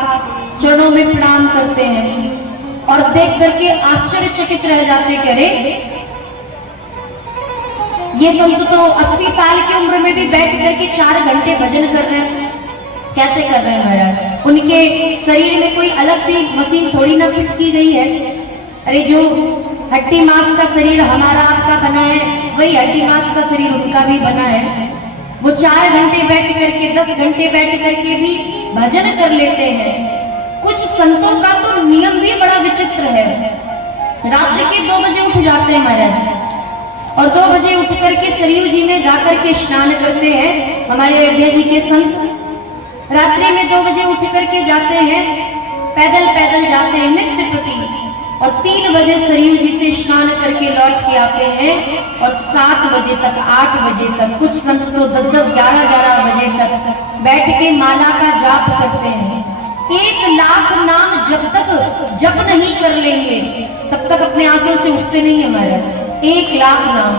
चरणों में प्रणाम करते हैं और देख करके आश्चर्यचकित रह जाते, करे ये संत तो 80 साल की उम्र में भी बैठ करके 4 घंटे भजन कर रहे हैं। कैसे कर रहे हैं महाराज? उनके शरीर में कोई अलग सी मशीन थोड़ी ना फिट की गई है। अरे जो हड्डी मांस का शरीर हमारा आपका बना है, वही हड्डी मांस का शरीर उनका भी बना है। वो 4 घंटे बैठ करके, 10 घंटे बैठ करके भी भजन कर लेते हैं। कुछ संतों का तो नियम भी बड़ा विचित्र है। रात्रि के 2 बजे उठ जाते हैं महाराज, और 2 बजे उठ करके सरयू जी में जाकर के स्नान करते हैं। हमारे अयोध्या जी के संत रात्रि में 2 बजे उठ करके जाते हैं, पैदल पैदल जाते हैं नित्य प्रति, और 3 बजे सरयू जी से स्नान करके लौट के आते हैं, और 7 बजे तक, 8 बजे तक, कुछ संत तो 10-10, 11-11 बजे तक बैठ के माला का जाप करते हैं। 1 लाख नाम जब तक जप नहीं कर लेंगे तब तक अपने आसन से उठते नहीं है महाराज। 1 लाख नाम।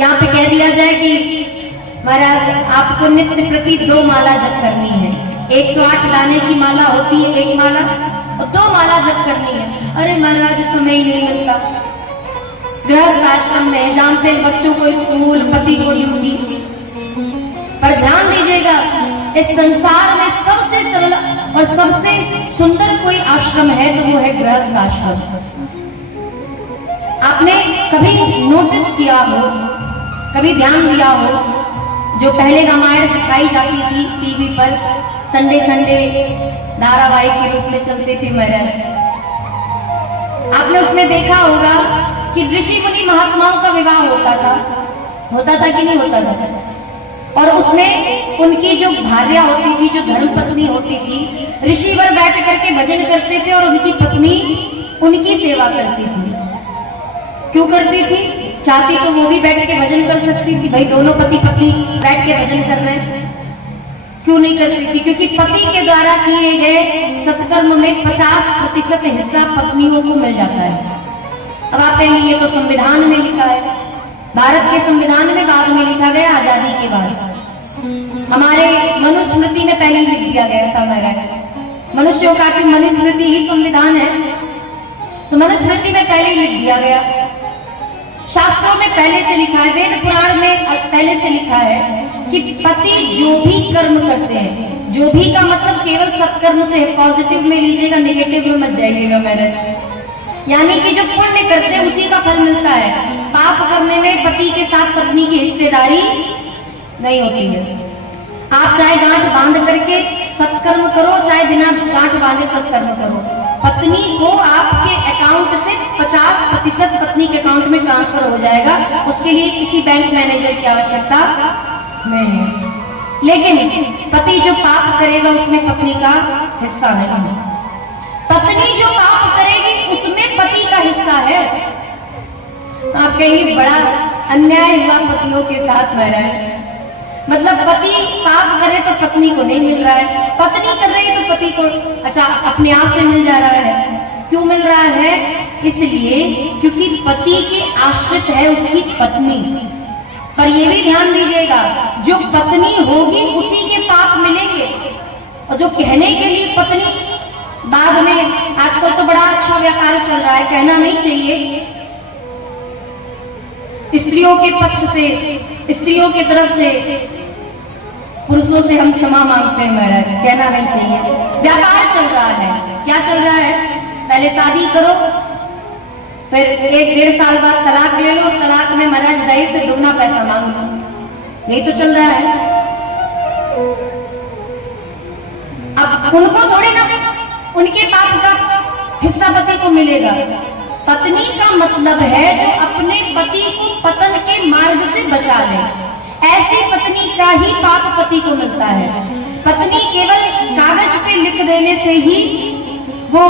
यहाँ पे कह दिया जाए कि महाराज आपको नित्य प्रति 2 माला जप करनी है। 108 दाने की माला होती है, 1 माला, और 2 माला जप करनी है। अरे महाराज समय ही नहीं मिलता, गृहस्थ आश्रम में जानते हैं, बच्चों को स्कूल, पति को ड्यूटी। पर ध्यान दीजिएगा, इस संसार में सबसे सरल और सबसे सुंदर कोई आश्रम है तो वो है गृहस्थ आश्रम। आपने कभी नोटिस किया हो, कभी ध्यान दिया हो, जो पहले रामायण दिखाई जाती थी टीवी पर, संडे संडे धारावाहिक के रूप में चलते थे महाराज, आपने उसमें देखा होगा कि ऋषि मुनि महात्माओं का विवाह होता था कि नहीं होता था? और उसमें उनकी जो भार्या होती थी, जो धर्म पत्नी होती थी, ऋषिवर बैठ करके भजन करते थे और उनकी पत्नी उनकी सेवा करती थी। क्यों करती थी? चाहती तो वो भी बैठ के भजन कर सकती थी, भाई दोनों पति पत्नी बैठ के भजन कर रहे हैं, क्यों नहीं करती थी? क्योंकि पति के द्वारा किए गए सत्कर्म में 50% हिस्सा पत्नियों को मिल जाता है। अब आप कहेंगे ये तो संविधान में लिखा है, भारत के संविधान में बाद में लिखा गया, आजादी के बाद। हमारे मनुस्मृति में पहले ही लिख दिया गया था मेरा, मनुष्यों का कि मनुस्मृति ही संविधान है, तो मनुस्मृति में पहले ही लिख दिया गया। शास्त्रों में पहले से लिखा है, वेद पुराण में पहले से लिखा है कि पति जो भी कर्म करते हैं, जो भी का मतलब केवल सत्कर्म से, पॉजिटिव में लीजिएगा, नेगेटिव में मत जाइएगा मेरे, यानी कि जो पुण्य करते हैं उसी का फल मिलता है। पाप करने में पति के साथ पत्नी की हिस्सेदारी नहीं होती है। आप चाहे गांठ बांध करके सत्कर्म करो, चाहे बिना गांठ बांधे सत्कर्म करो, पत्नी को आपके अकाउंट से 50% पत्नी के अकाउंट में ट्रांसफर हो जाएगा। उसके लिए किसी बैंक मैनेजर की आवश्यकता नहीं है। लेकिन पति जो पाप करेगा उसमें पत्नी का हिस्सा नहीं है। पत्नी जो पाप करेगी उसमें पति का हिस्सा है। आप कहेंगे बड़ा अन्याय हुआ पतियों के साथ मेरा है, मतलब पति पाप करे तो पत्नी को नहीं मिल रहा है, पत्नी कर रही है तो पति को अच्छा अपने आप से मिल जा रहा है। क्यों मिल रहा है? इसलिए क्योंकि पति के आश्रित है उसकी पत्नी। पर ये भी ध्यान दीजिएगा, जो पत्नी होगी उसी के पाप मिलेंगे, और जो कहने के लिए पत्नी बाद में, आजकल तो बड़ा अच्छा व्यापार चल रहा है, कहना नहीं चाहिए, स्त्रियों के पक्ष से, स्त्रियों की तरफ से पुरुषों से हम क्षमा मांगते हैं महाराज, कहना नहीं चाहिए। व्यापार चल रहा है, क्या चल रहा है? पहले शादी करो, फिर 1-1.5 साल बाद तलाक ले लो, तलाक में महाराज दहेज से दोगुना पैसा मांग लो, यही तो चल रहा है। अब उनको थोड़ी ना उनके पाप का हिस्सा पति को मिलेगा। पत्नी का मतलब है जो अपने पति को पतन के मार्ग से बचा ले, ऐसी पत्नी का ही पाप पति को मिलता है। पत्नी केवल कागज पे लिख देने से ही वो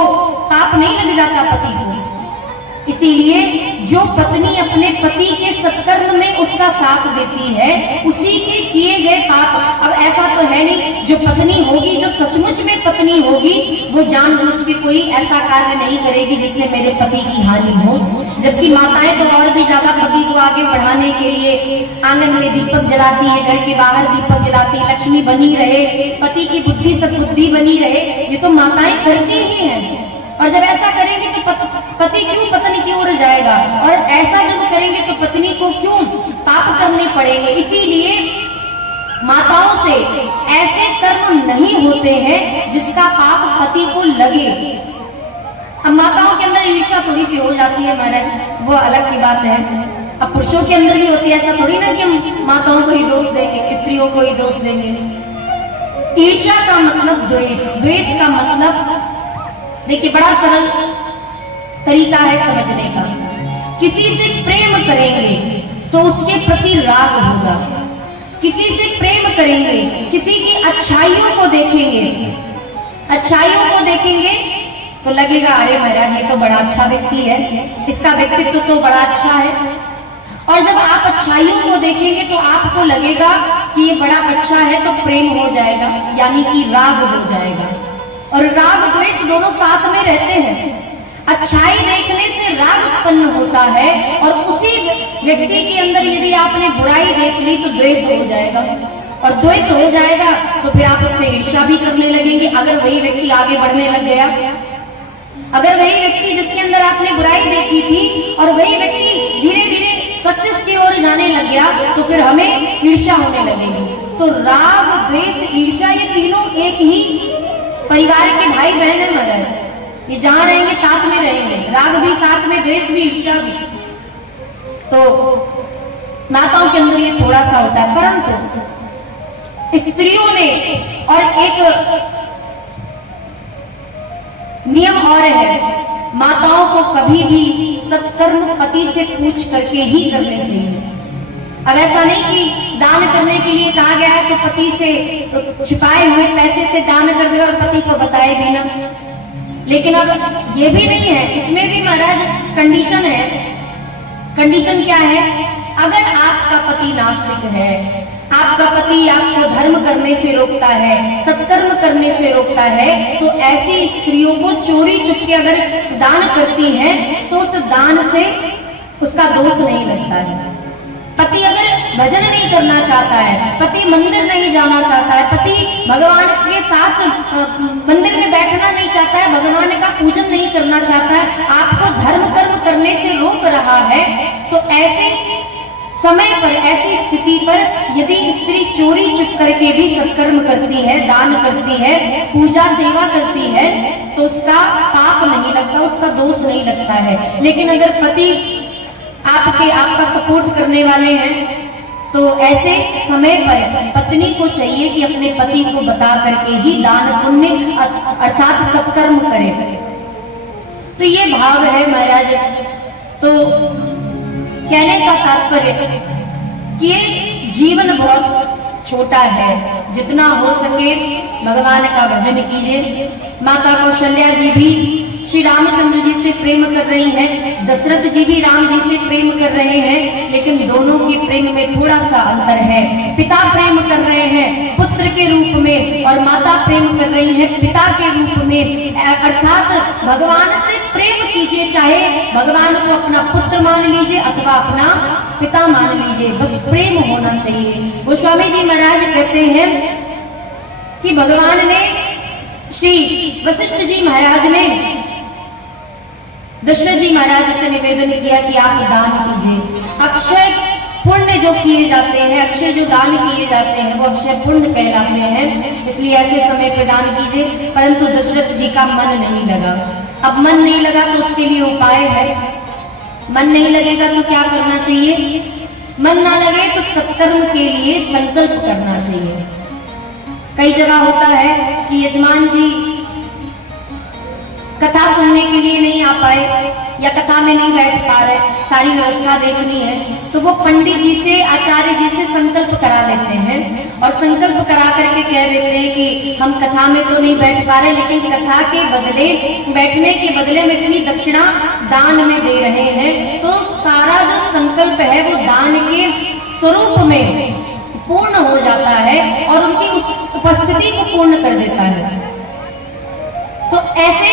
पाप नहीं लग जाता पति को। इसीलिए जो पत्नी अपने पति के सत्कर्म में उसका साथ देती है उसी के किए गए पाप। अब ऐसा तो है नहीं, जो पत्नी होगी, जो सचमुच में पत्नी होगी, वो जानबूझ के कोई ऐसा कार्य नहीं करेगी जिससे मेरे पति की हानि हो। जबकि माताएं तो और भी ज्यादा पति को आगे बढ़ाने के लिए आंगन में दीपक जलाती है, घर के बाहर दीपक जलाती है, लक्ष्मी बनी रहे, पति की बुद्धि सद्बुद्धि बनी रहे, ये तो माताएं करती ही हैं। और जब ऐसा करेंगे तो पति क्यों पत्नी की ओर जाएगा, और ऐसा जब करेंगे तो पत्नी को क्यों पाप करने पड़ेंगे। इसीलिए माताओं से ऐसे कर्म नहीं होते हैं जिसका पाप पति को लगे। अब माताओं के अंदर ईर्ष्या थोड़ी सी हो जाती है महाराज, वो अलग की बात है। अब पुरुषों के अंदर भी होती है, ऐसा थोड़ी ना कि माताओं को ही दोष देंगे, स्त्रियों को ही दोष देंगे। ईर्ष्या का मतलब द्वेष, द्वेष का मतलब देखिए बड़ा सरल तरीका है समझने का। किसी से प्रेम करेंगे तो उसके प्रति राग होगा, किसी से प्रेम करेंगे, किसी की अच्छाइयों को देखेंगे, अच्छाइयों को देखेंगे तो लगेगा अरे महाराज ये तो बड़ा अच्छा व्यक्ति है, इसका व्यक्तित्व तो बड़ा अच्छा है। और जब आप अच्छाइयों को देखेंगे तो आपको लगेगा कि ये बड़ा अच्छा है, तो प्रेम हो जाएगा, यानी कि राग हो जाएगा। और राग द्वेष दोनों साथ में रहते हैं। अच्छाई देखने से राग उत्पन्न होता है, और उसी व्यक्ति के अंदर यदि आपने बुराई देख ली तो द्वेष हो जाएगा, और द्वेष हो जाएगा तो फिर आप उससे ईर्ष्या भी करने लगेंगे। अगर वही व्यक्ति आगे बढ़ने लग गया, अगर वही व्यक्ति जिसके अंदर आपने बुराई देखी थी और वही व्यक्ति धीरे धीरे सक्सेस की ओर जाने लग गया, तो फिर हमें ईर्ष्या होने लगेगी। तो राग द्वेष ईर्ष्या ये तीनों एक ही परिवार के भाई बहन है महाराज, ये जहां रहेंगे साथ में रहेंगे, राग भी साथ में, द्वेष भी, ईर्ष्या भी। तो माताओं के अंदर ये थोड़ा सा होता है, परंतु स्त्रियों ने और एक नियम और है, माताओं को कभी भी सत्कर्म पति से पूछ करके ही करने चाहिए। अब ऐसा नहीं कि दान करने के लिए कहा गया है तो पति से छिपाए हुए पैसे से दान कर दे और पति को बताए भी ना। लेकिन अब ये भी नहीं है, इसमें भी महाराज कंडीशन है। कंडीशन क्या है? अगर आपका पति नास्तिक है, आपका पति आपको धर्म करने से रोकता है, सत्कर्म करने से रोकता है, तो ऐसी स्त्रियों को चोरी चुपके अगर दान करती हैं तो उस दान से उसका दोष नहीं लगता है। पति अगर भजन नहीं करना चाहता है, पति मंदिर नहीं जाना चाहता है, पति भगवान के साथ मंदिर में बैठना नहीं चाहता है, भगवान का पूजन नहीं करना चाहता है, आपको धर्म कर्म करने से रोक रहा है, तो ऐसे समय पर, ऐसी स्थिति पर यदि स्त्री चोरी चुप करके भी सत्कर्म करती है, दान करती है, पूजा सेवा करती है, तो उसका पाप नहीं लगता, उसका दोष नहीं लगता है। लेकिन अगर पति आपका सपोर्ट करने वाले हैं तो ऐसे समय पर पत्नी को चाहिए कि अपने पति को बता करके ही दान पुण्य अर्थात सत्कर्म करे। तो ये भाव है महाराज। तो कहने का तात्पर्य कि ये जीवन बहुत छोटा है, जितना हो सके भगवान का भजन कीजिए। माता कौशल्या जी भी श्री रामचंद्र जी से प्रेम कर रही हैं, दशरथ जी भी राम जी से प्रेम कर रहे हैं, लेकिन दोनों के प्रेम में थोड़ा सा अंतर है। पिता प्रेम कर रहे हैं पुत्र के रूप में और माता प्रेम कर रही है पिता के रूप में। अर्थात भगवान से प्रेम कीजिए, चाहे भगवान को अपना पुत्र मान लीजिए अथवा अपना पिता मान लीजिए, बस प्रेम होना चाहिए। गोस्वामी जी महाराज कहते हैं कि भगवान ने, श्री वशिष्ठ जी महाराज ने दशरथ जी महाराज से निवेदन किया कि आप दान कीजिए। अक्षय पुण्य जो किए जाते हैं, अक्षय जो दान किए जाते हैं वो अक्षय पुण्य कहलाते हैं, इसलिए ऐसे समय पे दान कीजिए। परंतु दशरथ जी का मन नहीं लगा। अब मन नहीं लगा तो उसके लिए उपाय है। मन नहीं लगेगा तो क्या करना चाहिए? मन ना लगे तो सत्कर्म के लिए संकल्प करना चाहिए। कई जगह होता है कि यजमान जी कथा सुनने के लिए नहीं आ पाए या कथा में नहीं बैठ पा रहे, सारी व्यवस्था देखनी है, तो वो पंडित जी से, आचार्य जी से संकल्प करा लेते हैं और संकल्प करा करके कह देते हैं कि हम कथा में तो नहीं बैठ पा रहे, लेकिन कथा के बदले, बैठने के बदले में इतनी दक्षिणा दान में दे रहे हैं। तो सारा जो संकल्प है वो दान के स्वरूप में पूर्ण हो जाता है और उनकी उस उपस्थिति को पूर्ण कर देता है। तो ऐसे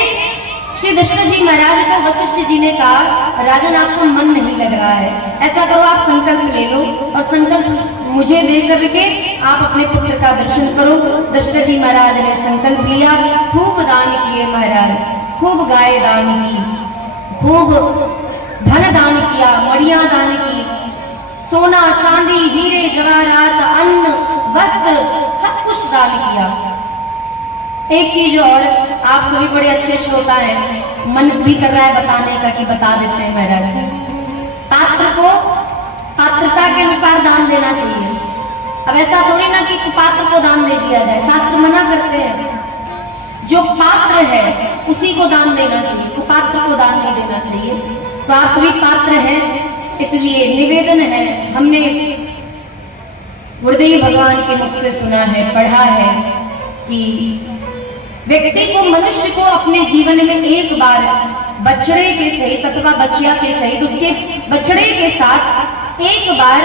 श्री दशरथ जी महाराज को वशिष्ठ जी ने कहा, राजन आपको मन नहीं लग रहा है, ऐसा करो आप संकल्प ले लो और संकल्प मुझे दे करके आप अपने पुत्र का दर्शन करो। दशरथ जी महाराज ने संकल्प लिया, खूब दान किए महाराज, खूब गाय दान की, खूब धन दान किया, मड़िया दान की, सोना चांदी हीरे जवाहरात अन्न वस्त्र सब कुछ दान किया। एक चीज और, आप सभी बड़े अच्छे श्रोता हैं, मन भी कर रहा है बताने का कि बता देते हैं महाराज। पात्र को पात्रता के अनुसार दान देना चाहिए। अब ऐसा थोड़ी ना कि पात्र को दान दे दिया जाए, शास्त्र मना करते हैं। जो पात्र है उसी को दान देना चाहिए, तो पात्र को दान नहीं देना चाहिए। तो आप सभी पात्र हैं, इसलिए निवेदन है, हमने गुरुदेव भगवान के मुख से सुना है, पढ़ा है कि व्यक्ति को, मनुष्य को अपने जीवन में एक बार बछड़े के सहित अथवा बछिया के सहित, उसके बछड़े के साथ एक बार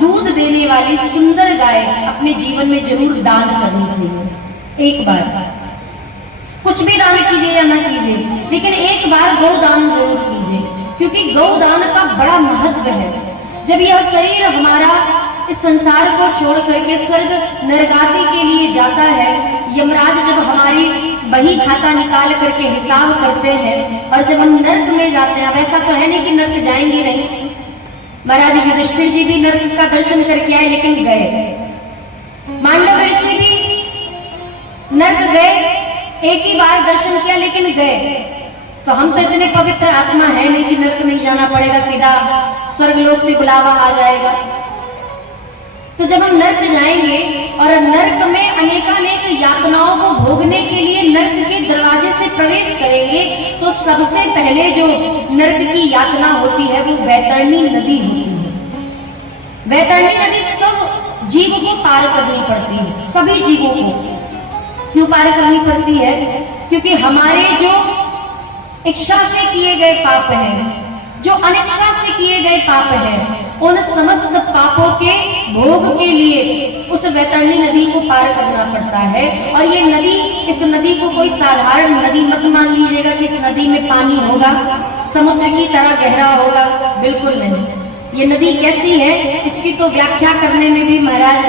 दूध देने वाली सुंदर गाय अपने जीवन में जरूर दान करनी चाहिए। एक बार, कुछ भी दान कीजिए या ना कीजिए, लेकिन एक बार गौदान जरूर कीजिए, क्योंकि गौदान का बड़ा महत्व है। जब यह शरीर हमारा इस संसार को छोड़ करके स्वर्ग नरगाति के लिए जाता है, यमराज जब हमारी बही खाता निकाल करके हिसाब करते हैं और जब हम नर्क में जाते हैं, वैसा तो है नहीं कि नर्क जाएंगे नहीं, महाराज युधिष्ठिर जी भी नर्क का दर्शन करके आए लेकिन गए, मांडव ऋषि भी नर्क गए, एक ही बार दर्शन किया लेकिन गए। तो हम तो इतने पवित्र आत्मा है नहीं कि नर्क नहीं जाना पड़ेगा, सीधा स्वर्गलोक से बुलावा आ जाएगा। तो जब हम नर्क जाएंगे और नर्क में अनेकानेक यातनाओं को भोगने के लिए नर्क के दरवाजे से प्रवेश करेंगे, तो सबसे पहले जो नर्क की यातना होती है वो वैतरणी नदी होती है। वैतरणी नदी सब जीवों को पार करनी पड़ती है, सभी जीवों को। क्यों पार करनी पड़ती है? क्योंकि हमारे जो इच्छा से किए गए पाप हैं, जो अनिच्छा से किए गए पाप हैं, उन समस्त पापों के भोग के लिए उस वैतरणी नदी को पार करना पड़ता है। और ये नदी, इस नदी को कोई साधारण नदी मत मान लीजिएगा कि इस नदी में पानी होगा, समुद्र की तरह गहरा होगा, बिल्कुल नहीं। ये नदी कैसी है, इसकी तो व्याख्या करने में भी महाराज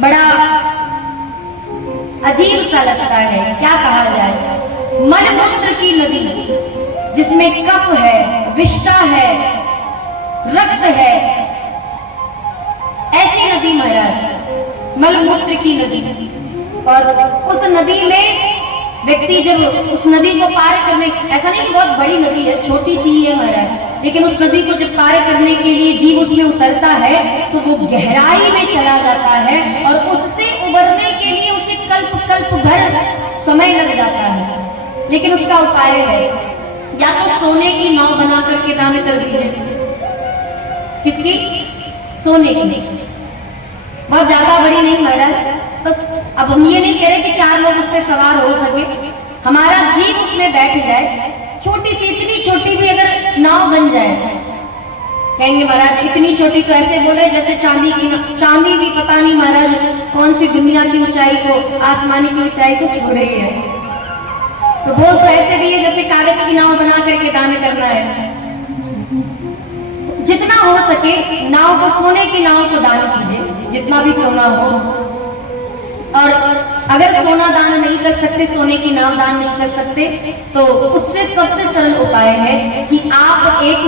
बड़ा अजीब सा लगता है। क्या कहा जाए, मलमूत्र की नदी जिसमें कफ है, विष्ठा है, रक्त है, ऐसी नदी महाराज मलमूत्र की नदी। और उस नदी में व्यक्ति जब उस नदी को पार करने, ऐसा नहीं कि बहुत बड़ी नदी है, छोटी सी है महाराज, लेकिन उस नदी को जब पार करने के लिए जीव उसमें उतरता है तो वो गहराई में चला जाता है और उससे उबरने के लिए उसे कल्प कल्प भर समय लग जाता है। लेकिन उसका उपाय है, या तो सोने की नाव बना करके दान कर दीजिए। किसकी? सोने की। बहुत ज्यादा बड़ी नहीं महाराज, तो अब हम ये नहीं कह रहे कि 4 लोग उस पर सवार हो सके, हमारा जीव उसमें बैठ जाए, छोटी सी, इतनी छोटी भी अगर नाव बन जाए। कहेंगे महाराज इतनी छोटी, तो ऐसे बोल रहे जैसे चांदी की नाव। चांदी भी पता नहीं महाराज कौन सी दुनिया की ऊंचाई को, आसमानी की ऊंचाई को छू रही है। तो बोल तो ऐसे भी है जैसे कागज की नाव बना करके दान करना है। जितना हो सके नाव को, सोने की नाव को दान कीजिए, जितना भी सोना हो। और अगर सोना दान नहीं कर सकते, सोने की नाव दान नहीं कर सकते, तो उससे सबसे सरल उपाय है कि आप एक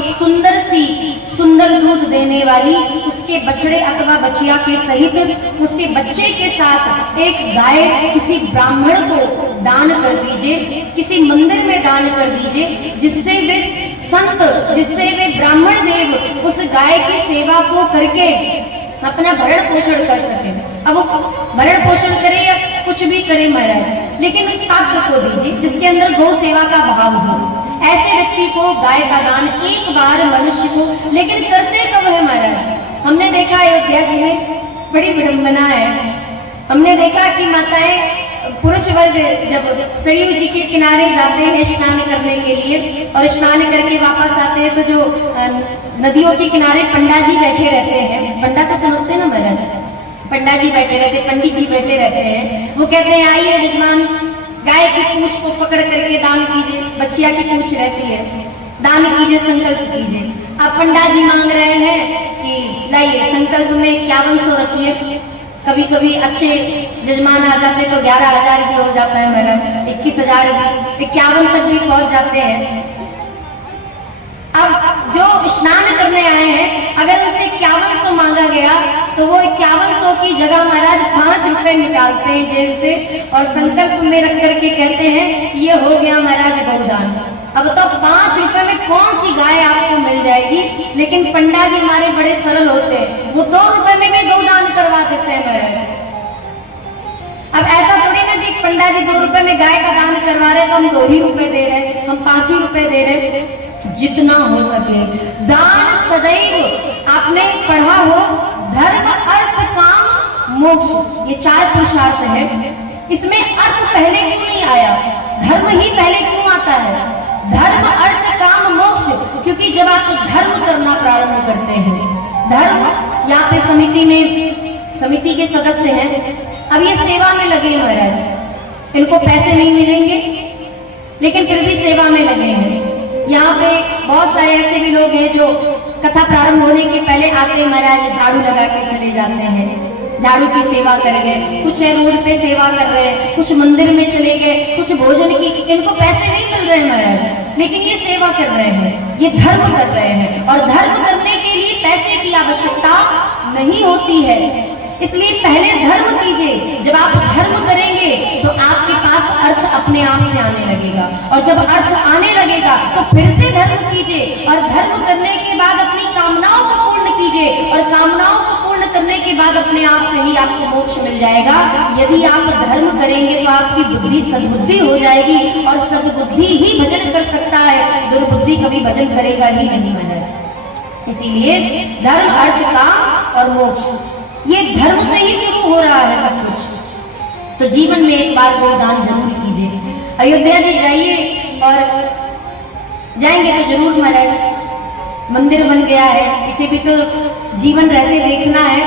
सुंदर दूध देने वाली उसके बछड़े अथवा बछिया के सहित उसके बच्चे के साथ एक गाय किसी ब्राह्मण को दान कर दीजिए, किसी मंदिर में दान कर दीजिए, जिससे वे संत, जिससे वे ब्राह्मण देव उस गाय की सेवा को करके अपना भरण पोषण कर सके। अब वो भरण पोषण करे या कुछ भी करे महाराज, लेकिन पात्र को दीजिए जिसके अंदर गौ सेवा का भाव हो। ऐसे व्यक्ति को गाय का दान एक बार मनुष्य को, लेकिन करते कब है महाराज? हमने देखा अयोध्या जी में बड़ी विडंबना है। हमने देखा कि माताएं, पुरुष वर्ग जब सरयू जी के किनारे जाते हैं स्नान करने के लिए और स्नान करके वापस आते हैं, तो जो नदियों के किनारे पंडा जी बैठे रहते हैं, पंडा तो समझते हैं ना महाराज, पंडा जी बैठे रहते, पंडित जी बैठे रहते हैं। वो कहते हैं आइए यजमान, गाय की पूंछ को पकड़ करके दान कीजिए, बछिया की पूंछ रहती है, दान कीजिए, संकल्प कीजिए। अब पंडा जी मांग रहे हैं कि लाइए संकल्प में 5100 रखिए। कभी कभी अच्छे जजमान आ जाते तो 11,000 भी हो जाता है मैडम, 21,000 भी, 51 तक भी पहुंच जाते हैं। अब जो स्नान करने आए हैं, अगर उनसे 5100 मांगा गया तो वो 5100 की जगह महाराज 5 रुपए निकालते हैं जेब से और संकल्प में रख करके कहते हैं ये हो गया महाराज गौदान। अब तो 5 रुपए में कौन सी गाय आपको मिल जाएगी, लेकिन पंडा जी हमारे बड़े सरल होते हैं, वो 2 रुपए में भी गौदान करवा देते हैं महाराज। अब ऐसा थोड़ी ना कि पंडा जी 2 रुपए में गाय का दान करवा रहे तो हम 2 ही रुपए दे रहे हैं, हम 5 ही रुपए दे रहे हैं। जितना हो सके दान सदैव, आपने पढ़ा हो धर्म अर्थ काम मोक्ष, ये 4 पुरुषार्थ है। इसमें अर्थ पहले क्यों नहीं आया, धर्म ही पहले क्यों आता है? धर्म अर्थ काम मोक्ष, क्योंकि जब आप धर्म करना प्रारंभ करते हैं, धर्म, यहाँ पे समिति के सदस्य हैं, अब ये सेवा में लगे महाराज, इनको पैसे नहीं मिलेंगे लेकिन फिर भी सेवा में लगे हैं। यहाँ पे बहुत सारे ऐसे भी लोग हैं जो कथा प्रारंभ होने के पहले आके महाराज झाड़ू लगा के चले जाते हैं, झाड़ू की सेवा कर गए, कुछ है रोड पे सेवा कर रहे हैं, कुछ मंदिर में चले गए, कुछ भोजन की, इनको पैसे नहीं मिल रहे महाराज, लेकिन ये सेवा कर रहे हैं, ये धर्म कर रहे हैं। और धर्म करने के लिए पैसे की आवश्यकता नहीं होती है, इसलिए पहले धर्म कीजिए। जब आप धर्म करेंगे तो आपके पास अर्थ अपने आप से आने लगेगा, और जब अर्थ आने लगेगा तो फिर से धर्म कीजिए, और धर्म करने के बाद अपनी कामनाओं को पूर्ण कीजिए, और कामनाओं को पूर्ण करने के बाद अपने आप से ही आपको मोक्ष मिल जाएगा। यदि आप धर्म करेंगे तो आपकी बुद्धि सद्बुद्धि हो जाएगी, और सद्बुद्धि ही भजन कर सकता है, दुर्बुद्धि कभी भजन करेगा ही नहीं महाराज। इसीलिए धर्म, अर्थ, काम और मोक्ष ये धर्म से ही शुरू हो रहा है सब कुछ। तो जीवन में एक बार गोदान जरूर कीजिए। अयोध्या जी जाइए और जाएंगे तो जरूर महाराज, मंदिर बन गया है, इसे भी तो जीवन रहते देखना है।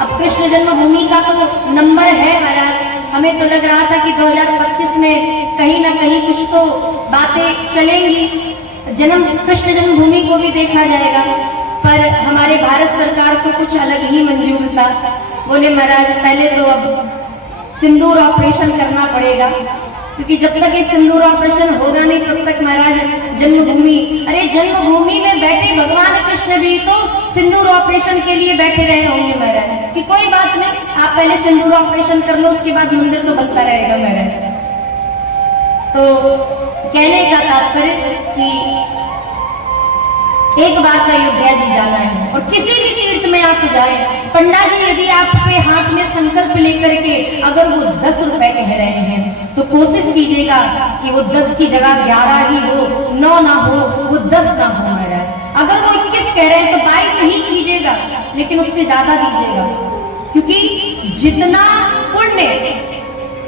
अब कृष्ण जन्मभूमि का तो नंबर है महाराज, हमें तो लग रहा था कि 2025 में कहीं ना कहीं कुछ तो बातें चलेंगी, कृष्ण जन्मभूमि को भी देखा जाएगा। पर हमारे भारत सरकार को कुछ अलग ही मंजूर था। बोले महाराज पहले तो अब सिंदूर ऑपरेशन करना पड़ेगा, क्योंकि जब तक ये सिंदूर ऑपरेशन होगा नहीं तब तक महाराज जन्मभूमि, अरे जन्मभूमि में बैठे भगवान कृष्ण भी तो सिंदूर ऑपरेशन के लिए बैठे रहे होंगे महाराज, कि कोई बात नहीं, आप पहले सिंदूर ऑपरेशन कर लो, उसके बाद मंदिर तो बनता रहेगा महाराज। तो कहने का तात्पर्य कि एक बार तो अयोध्या जी जाना है, और किसी भी तीर्थ में आप जाए, पंडा जी यदि आपके हाथ में संकल्प लेकर के अगर वो 10 रुपए कह रहे हैं तो कोशिश कीजिएगा कि वो 10 की जगह 11 ही हो, 9 ना हो, वो 10 ना हो महाराज। अगर वो 21 कह रहे हैं तो 22 ही कीजिएगा, लेकिन उससे ज्यादा दीजिएगा, क्योंकि जितना पुण्य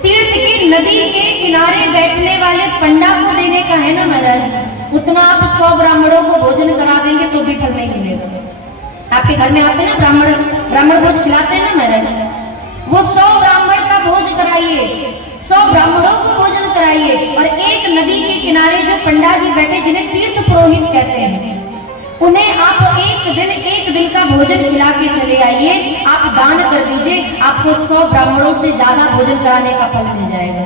तीर्थ की नदी के किनारे बैठने वाले पंडा को देने का है ना महाराज, उतना आप 100 ब्राह्मणों को भोजन करा देंगे तो भी फल नहीं मिलेगा। आपके घर में आते हैं ना ब्राह्मण भोज खिलाते हैं ना महाराज, वो 100 ब्राह्मण का भोज कराइए, 100 ब्राह्मणों को भोजन कराइए, और एक नदी के किनारे जो पंडा जी बैठे जिन्हें तीर्थ पुरोहित कहते हैं, उन्हें आप एक दिन का भोजन खिला के चले आइए, आप दान कर दीजिए, आपको 100 ब्राह्मणों से ज्यादा भोजन कराने का फल मिल जाएगा।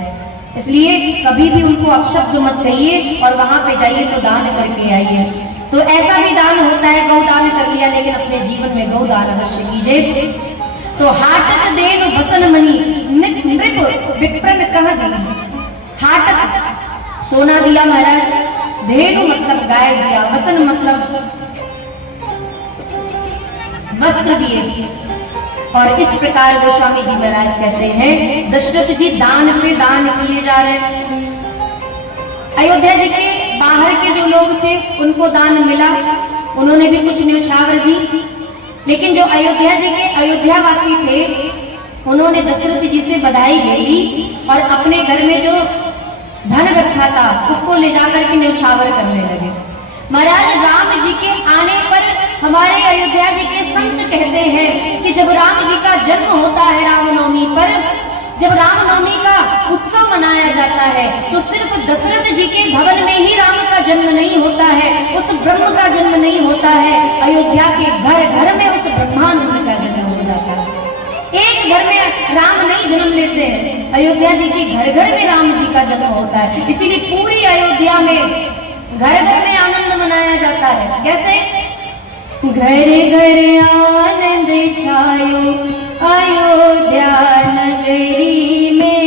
इसलिए कभी भी उनको अपशब्द मत कहिए, और वहां पे जाइए तो दान करके आइए। तो ऐसा भी दान होता है, गौ दान कर लिया, लेकिन अपने जीवन में गौ दान अवश्य कीजिए। तो हाटक देव वसन मणि नृप विप्रन कह दी, हाटक सोना दिया महाराज, धेनु मतलब गाय दिया, वसन मतलब वस्त्र दिए। और इस प्रकार गोस्वामी जी महाराज कहते हैं दशरथ जी दान पे दान किए जा रहे हैं। अयोध्या जी के बाहर के जो लोग थे उनको दान मिला, उन्होंने भी कुछ न्यौछावर दी, लेकिन जो अयोध्या जी के अयोध्यावासी थे उन्होंने दशरथ जी से बधाई ले ली, और अपने घर में जो धन रखा था उसको ले जाकर के न्यौछावर करने लगे। महाराज राम जी के आने पर हमारे अयोध्या जी के संत कहते हैं कि जब राम जी का जन्म होता है रामनवमी पर, जब रामनवमी का उत्सव मनाया जाता है तो सिर्फ दशरथ जी के भवन में ही राम का जन्म नहीं होता है, उस ब्रह्म का जन्म नहीं होता है, अयोध्या के घर घर में उस ब्रह्मानंद का जन्म हो जाता है। एक घर में राम नहीं जन्म लेते हैं, अयोध्या जी के घर घर में राम जी का जन्म होता है। इसीलिए पूरी अयोध्या में घर घर में आनंद मनाया जाता है। कैसे? घर घर आनंद छायो अयोध्या नगरी में,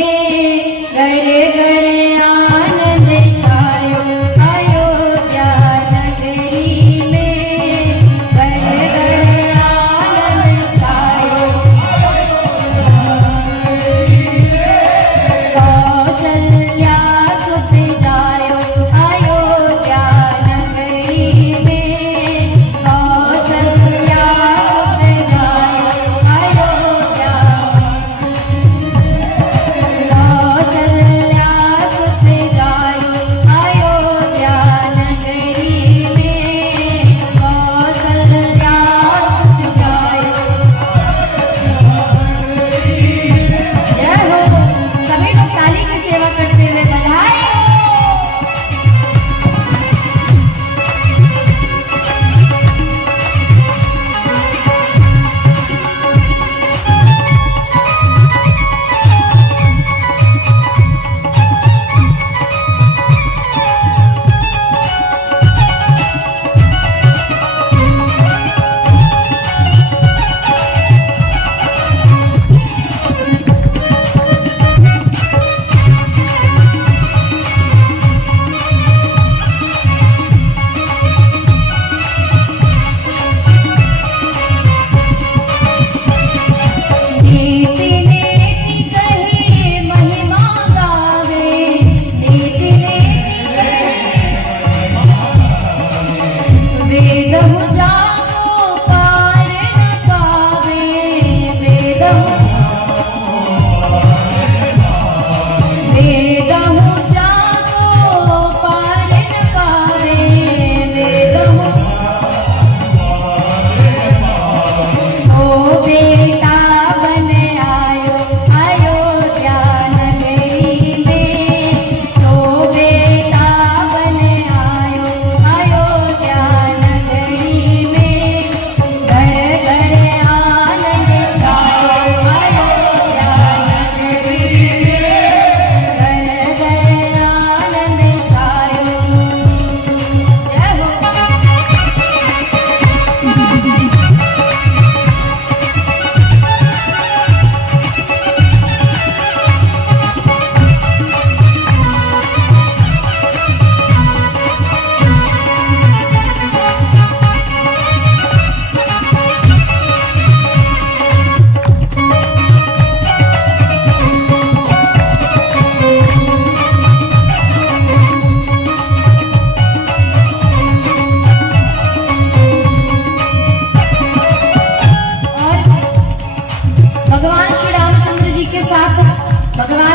घर घर आनंद छायो अयोध्या नगरी में, घर घर आनंद छायो कौशल्या सुत जायो अयोध्या नगरी में, कौशल्या सुत जायो अयोध्या।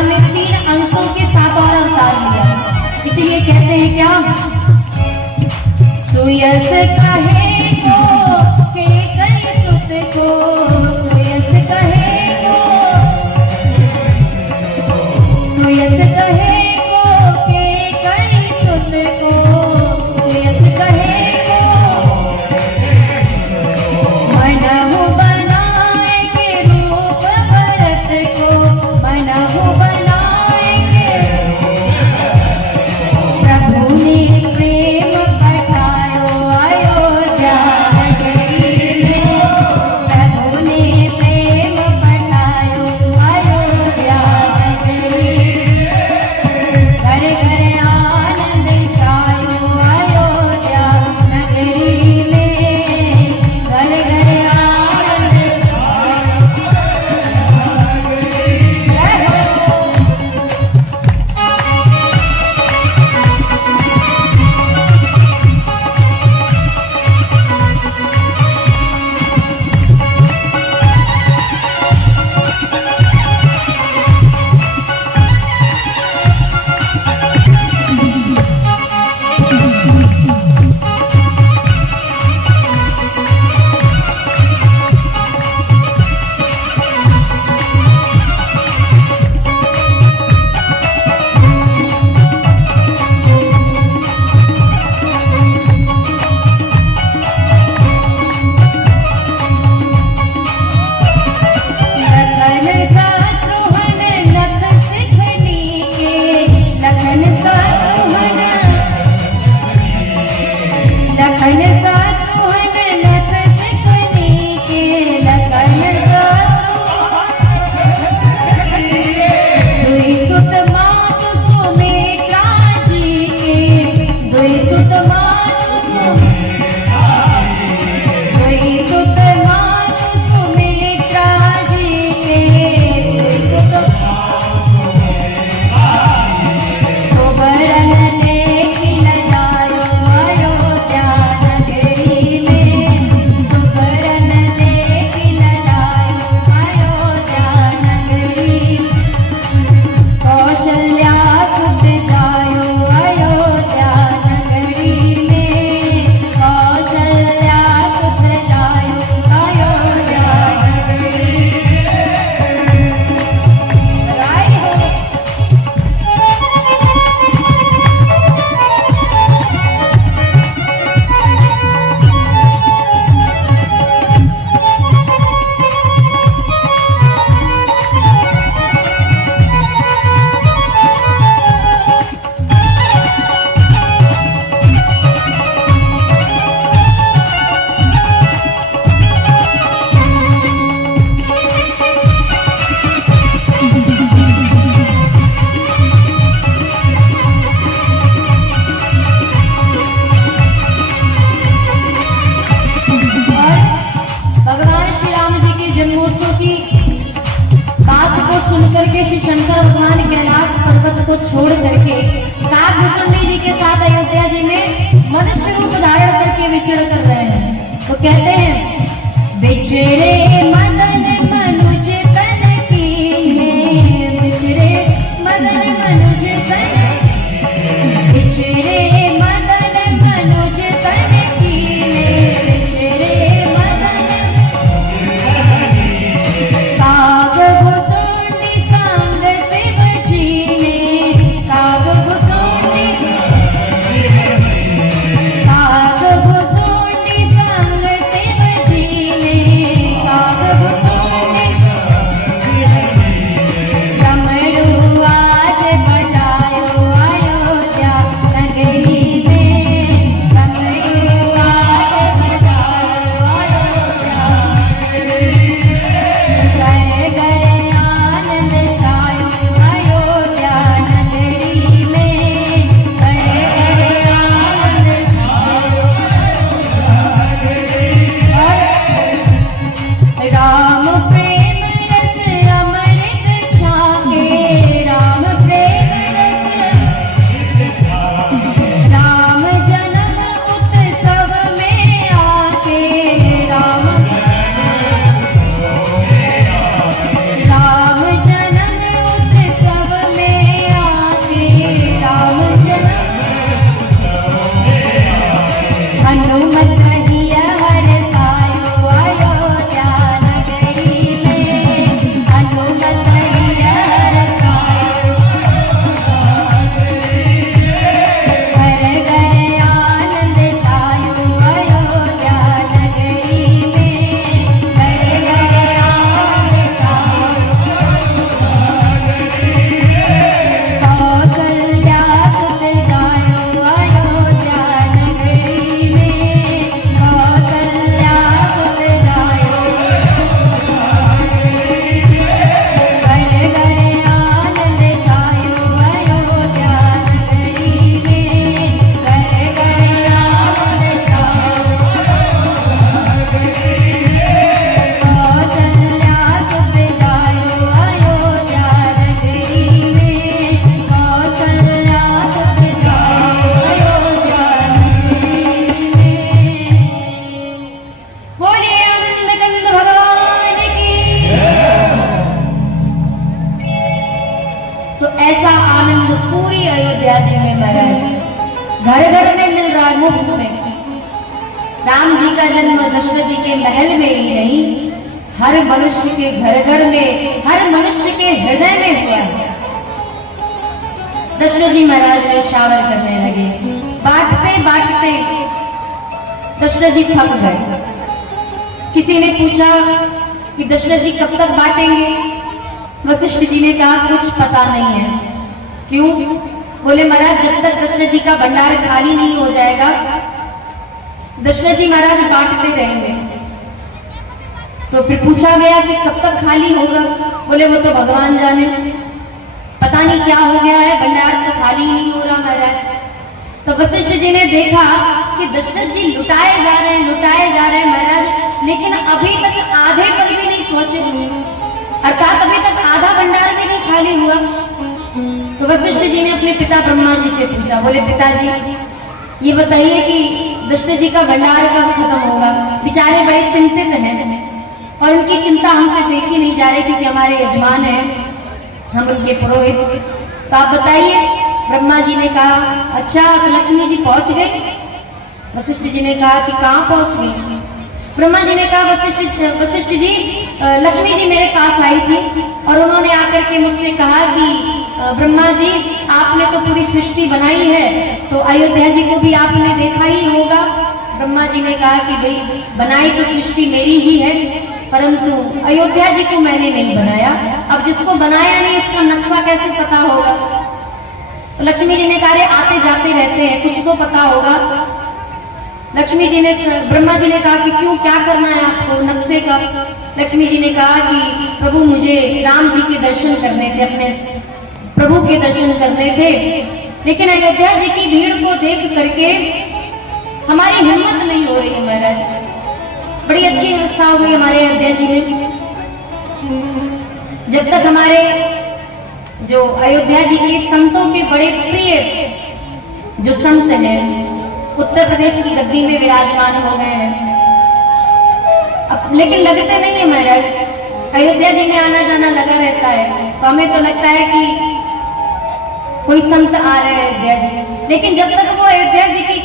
राम ने 3 अंशों के साथ और अवतार लिया, इसीलिए कहते हैं क्या, सुयस कहे को के कई सुत को, सुयस कहे को, सुयस कहे को के कई सुत को, सुयस कहे को मनहु बनाए के रूप भरत को, मनहु बनाए के प्रभु ने प्रेम पठायो अयोध्या नगरी में, प्रभु ने प्रेम पठायो अयोध्या नगरी, घर घर आनंद छायो अयोध्या नगरी में, घर घर आनंद जय हो। लखन शत्रुघ्न नख सिखनी के, लखन शत्रुघ्न, लखन शत्रुघ्न नख सिखनी के, लखन दुई सुत मातु सुमित्रा जी के, दुई सुत मातु दुई सुत मातु सुमित्रा जी के, दुई सुत सोबरन देखि न जायो अयोध्या नगरी में, सोबरन देखि न जायो अयोध्या नगरी, कौशल्या सुत जायो अयोध्या नगरी में, कौशल्या सुत जायो अयोध्या नगरी, राय हो। भगवान श्री राम जी के जन्मोत्सव की बात को सुनकर के श्री शंकर भगवान कैलाश पर्वत को छोड़ करके नागभूषणी जी के साथ अयोध्या जी में मनुष्य रूप धारण करके विचरण कर रहे हैं। तो कहते हैं, बिचरे मदन मनुज तन कीन्हे, बिचरे मदन मनुज तन, बिचरे मदन मनुज तन कीन्हे, बिचरे मदन काग भुसुंडी संग शिव जी ने, काग भुसुंडी, काग भुसुंडी संग शिव जी ने, काग भुसुंडी तो ऐसा आनंद पूरी अयोध्या जी में महाराज घर घर में मिल रहा है, मुफ्त में। राम जी का जन्म दशरथ जी के महल में ही नहीं, हर मनुष्य के घर घर में, हर मनुष्य के हृदय में हुआ है। दशरथ जी महाराज न्यौछावर करने लगे। बांटते बांटते दशरथ जी थक गए। किसी ने पूछा कि दशरथ जी कब तक बांटेंगे? वशिष्ठ जी ने कहा कुछ पता नहीं है। क्यों? बोले महाराज जब तक दशरथ जी का भंडार खाली नहीं हो जाएगा दशरथ जी महाराज बांटते रहेंगे। तो फिर पूछा गया कि कब तक खाली होगा? बोले वो तो भगवान जाने, पता नहीं क्या हो गया है, भंडार तो खाली ही नहीं हो रहा महाराज। तो वशिष्ठ जी ने देखा कि दशरथ जी लुटाए जा रहे हैं, लुटाए जा रहे हैं महाराज, लेकिन अभी तक आधे पर भी नहीं पहुंचे हुए, अर्थात अभी तक आधा भंडार भी नहीं खाली हुआ। तो वशिष्ठ जी ने अपने पिता ब्रह्मा जी से पूछा। बोले पिताजी ये बताइए कि दशरथ जी का भंडार कब खत्म होगा? बेचारे बड़े चिंतित हैं और उनकी चिंता हमसे देखी नहीं जा रही, क्योंकि हमारे यजमान हैं, हम उनके पुरोहित। तो आप बताइए। ब्रह्मा जी ने कहा अच्छा तो लक्ष्मी जी पहुंच गए? वशिष्ठ जी ने कहा कि कहाँ पहुंच गई? ब्रह्मा जी ने कहा वशिष्ठ जी लक्ष्मी जी मेरे पास आई थी और उन्होंने आकर के मुझसे कहा कि ब्रह्मा जी आपने तो पूरी सृष्टि बनाई है, तो अयोध्या जी को भी आपने देखा ही होगा। ब्रह्मा जी ने कहा कि भाई बनाई तो सृष्टि मेरी ही है, परंतु अयोध्या जी को मैंने नहीं बनाया। अब जिसको बनाया नहीं उसका नक्शा कैसे पता होगा? तो लक्ष्मी जी ने कहा आते जाते रहते हैं, कुछ तो पता होगा। लक्ष्मी जी ने ब्रह्मा जी ने कहा कि क्यों, क्या करना है आपको नक्शे का? लक्ष्मी जी ने कहा कि प्रभु मुझे राम जी के दर्शन करने थे, अपने प्रभु के दर्शन करने थे, लेकिन अयोध्या जी की भीड़ को देख करके हमारी हिम्मत नहीं हो रही है महाराज। बड़ी अच्छी व्यवस्था हो गई हमारे अयोध्या जी में। जब तक हमारे जो अयोध्या जी के संतों के बड़े प्रिय जो संत हैं उत्तर प्रदेश की गद्दी में विराजमान हो गए हैं, अब लेकिन लगते नहीं है महाराज। अयोध्या जी में आना जाना लगा रहता है, तो हमें तो लगता है कि कोई संत आ रहे हैं अयोध्या जी, लेकिन जब तक वो अयोध्या जी की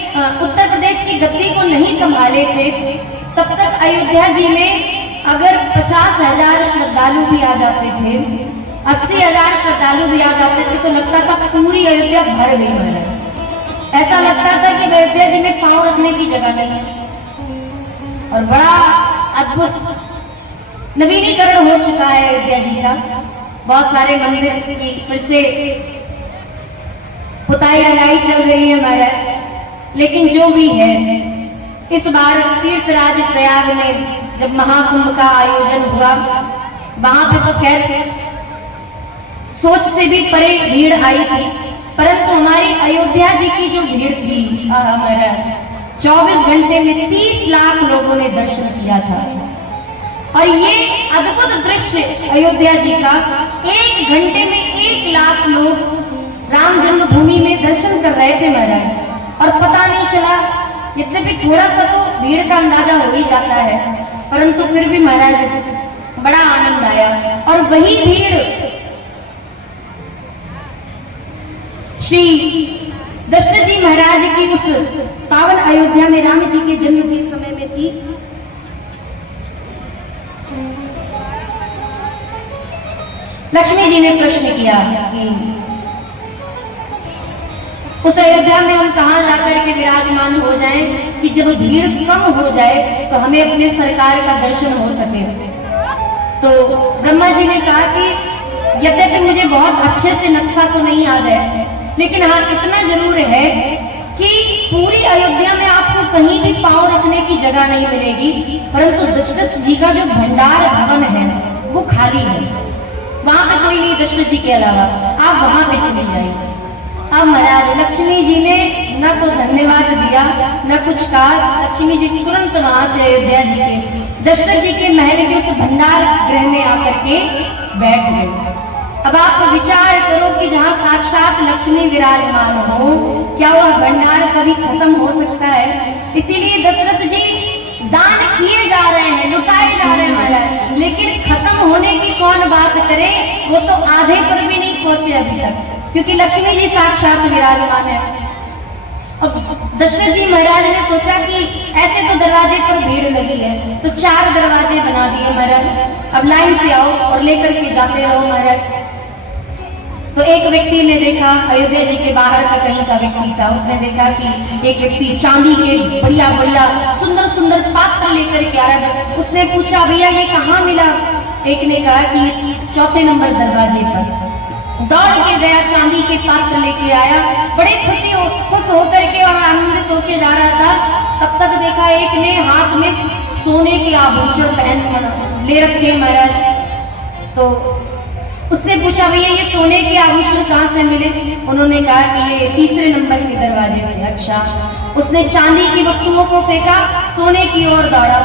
उत्तर प्रदेश की गद्दी को नहीं संभाले थे तब तक अयोध्या जी में अगर 50,000 श्रद्धालु भी आ जाते थे, 80,000 श्रद्धालु भी आ जाते थे, तो लगता था पूरी अयोध्या भर गई महाराज। ऐसा लगता था कि अयोध्या जी में पांव रखने की जगह नहीं है। और बड़ा अद्भुत नवीनीकरण हो चुका है अयोध्या जी का। बहुत सारे मंदिर की फिर से पुताई रंगाई चल रही है महाराज। लेकिन जो भी है, इस बार तीर्थराज प्रयाग में जब महाकुंभ का आयोजन हुआ, वहां पे तो खैर सोच से भी परे भीड़ आई थी, परंतु हमारी अयोध्या जी की जो भीड़ थी हमारा 24 घंटे में 30 लाख लोगों ने दर्शन किया था। और ये अद्भुत दृश्य अयोध्या जी का, 1 घंटे में 1 लाख लोग राम जन्मभूमि में दर्शन कर रहे थे महाराज। और पता नहीं चला, यद्यपि थोड़ा सा तो भीड़ का अंदाजा हो ही जाता है, परंतु फिर भी महाराज बड़ा आनंद आया। और वही भीड़ श्री दशरथ जी महाराज की उस पावन अयोध्या में राम जी के जन्म के समय में थी। लक्ष्मी जी ने प्रश्न किया कि उस अयोध्या में हम कहां जाकर के विराजमान हो जाएं कि जब भीड़ कम हो जाए तो हमें अपने सरकार का दर्शन हो सके। तो ब्रह्मा जी ने कहा कि यद्यपि मुझे बहुत अच्छे से नक्शा तो नहीं याद है, लेकिन हाँ इतना जरूर है कि पूरी अयोध्या में आपको कहीं भी पांव रखने की जगह नहीं मिलेगी, परंतु दशरथ जी का जो भंडार भवन है वो खाली है, वहां पे कोई नहीं दशरथ जी के अलावा, आप वहां पे चली जाइए। अब महाराज लक्ष्मी जी ने न तो धन्यवाद दिया न कुछ कहा, लक्ष्मी जी तुरंत वहां से अयोध्या जी के दशरथ जी के महल के उस भंडार गृह में आकर के बैठ गए। अब आप विचार करो कि जहाँ साक्षात लक्ष्मी विराजमान हो, क्या वह भंडार कभी खत्म हो सकता है? इसीलिए दशरथ जी दान किए जा रहे हैं, लुटाए जा रहे हैं महाराज, लेकिन खत्म होने की कौन बात करे, वो तो आधे पर भी नहीं नहीं पहुंचे अभी तक, क्योंकि लक्ष्मी जी साक्षात विराजमान है। अब दशरथ जी महाराज ने सोचा कि ऐसे तो दरवाजे पर भीड़ लगी है, तो 4 दरवाजे बना दिए महाराज, अब लाइन से आओ और लेकर के जाते रहो महाराज। तो एक व्यक्ति ने देखा, अयोध्या जी के बाहर का कहीं का व्यक्ति था, उसने देखा कि एक व्यक्ति चांदी के बढ़िया बढ़िया सुंदर सुंदर पात्र लेकर के आ रहा है। उसने पूछा भैया ये कहाँ मिला? एक ने कहा कि 4 नंबर दरवाजे पर। दौड़ के गया, चांदी के पात्र लेके आया, बड़े खुश होकर के और आनंदित होके जा रहा था। तब तक देखा एक ने हाथ में सोने के आभूषण पहन ले रखे महाराज। तो उससे पूछा भैया ये सोने के आभूषण कहाँ से मिले? उन्होंने कहा कि ये 3 नंबर के दरवाजे से। अच्छा। उसने चांदी की वस्तुओं को फेंका, सोने की ओर दौड़ा,